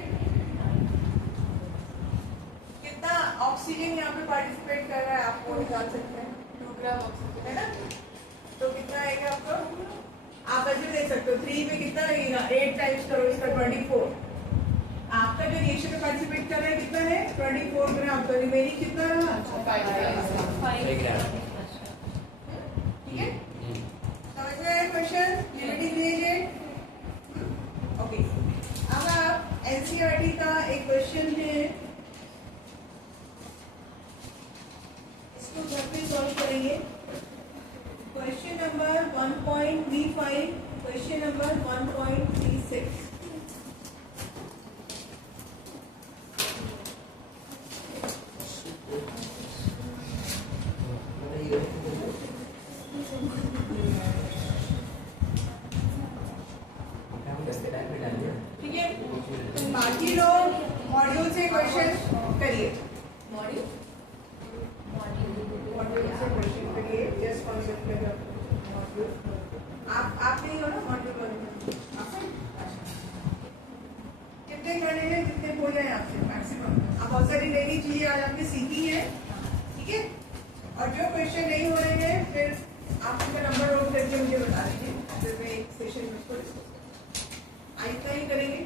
कितना ऑक्सीजन यहाँ पे पार्टिसिपेट कर रहा है आपको निकाल सकते हैं, 2 ग्राम oxygen. है ना? तो कितना आएगा आपका? आप ऐसे देख सकते हो 3 में कितना लगेगा? 8 टाइम्स करो इसका 24। आपका जो रिएक्शन में पार्टिसिपेट कर रहा है कितना है? 24 ग्राम। तो रिमेनिंग कितना रहा? 5 grams. 5 ग्राम। ठीक है? समझ में आया क्वेश्चन? Limiting reagent, okay. अब आप एनसीईआरटी का एक क्वेश्चन है, इसको घर पे सॉल्व करेंगे। Question number 1.35, question number 1.36। ठीक है? तो बाकी लोग मॉड्यूल से क्वेश्चन करिए। मॉड्यूल कॉन्सेप्ट किया गया मॉड्यूल? आप नहीं हो ना मॉड्यूल वाले? कितने करने हैं, कितने बोल रहे हैं आपसे मैक्सिमम? आप बहुत सारी नई नई चीजें आज आपने सीखी है, ठीक है। और जो क्वेश्चन नहीं हो रहे हैं फिर आप उनका नंबर नोट करके मुझे बता दीजिए, फिर मैं एक सेशन में इसको डिस्कस करूँगा। इतना ही करेंगे।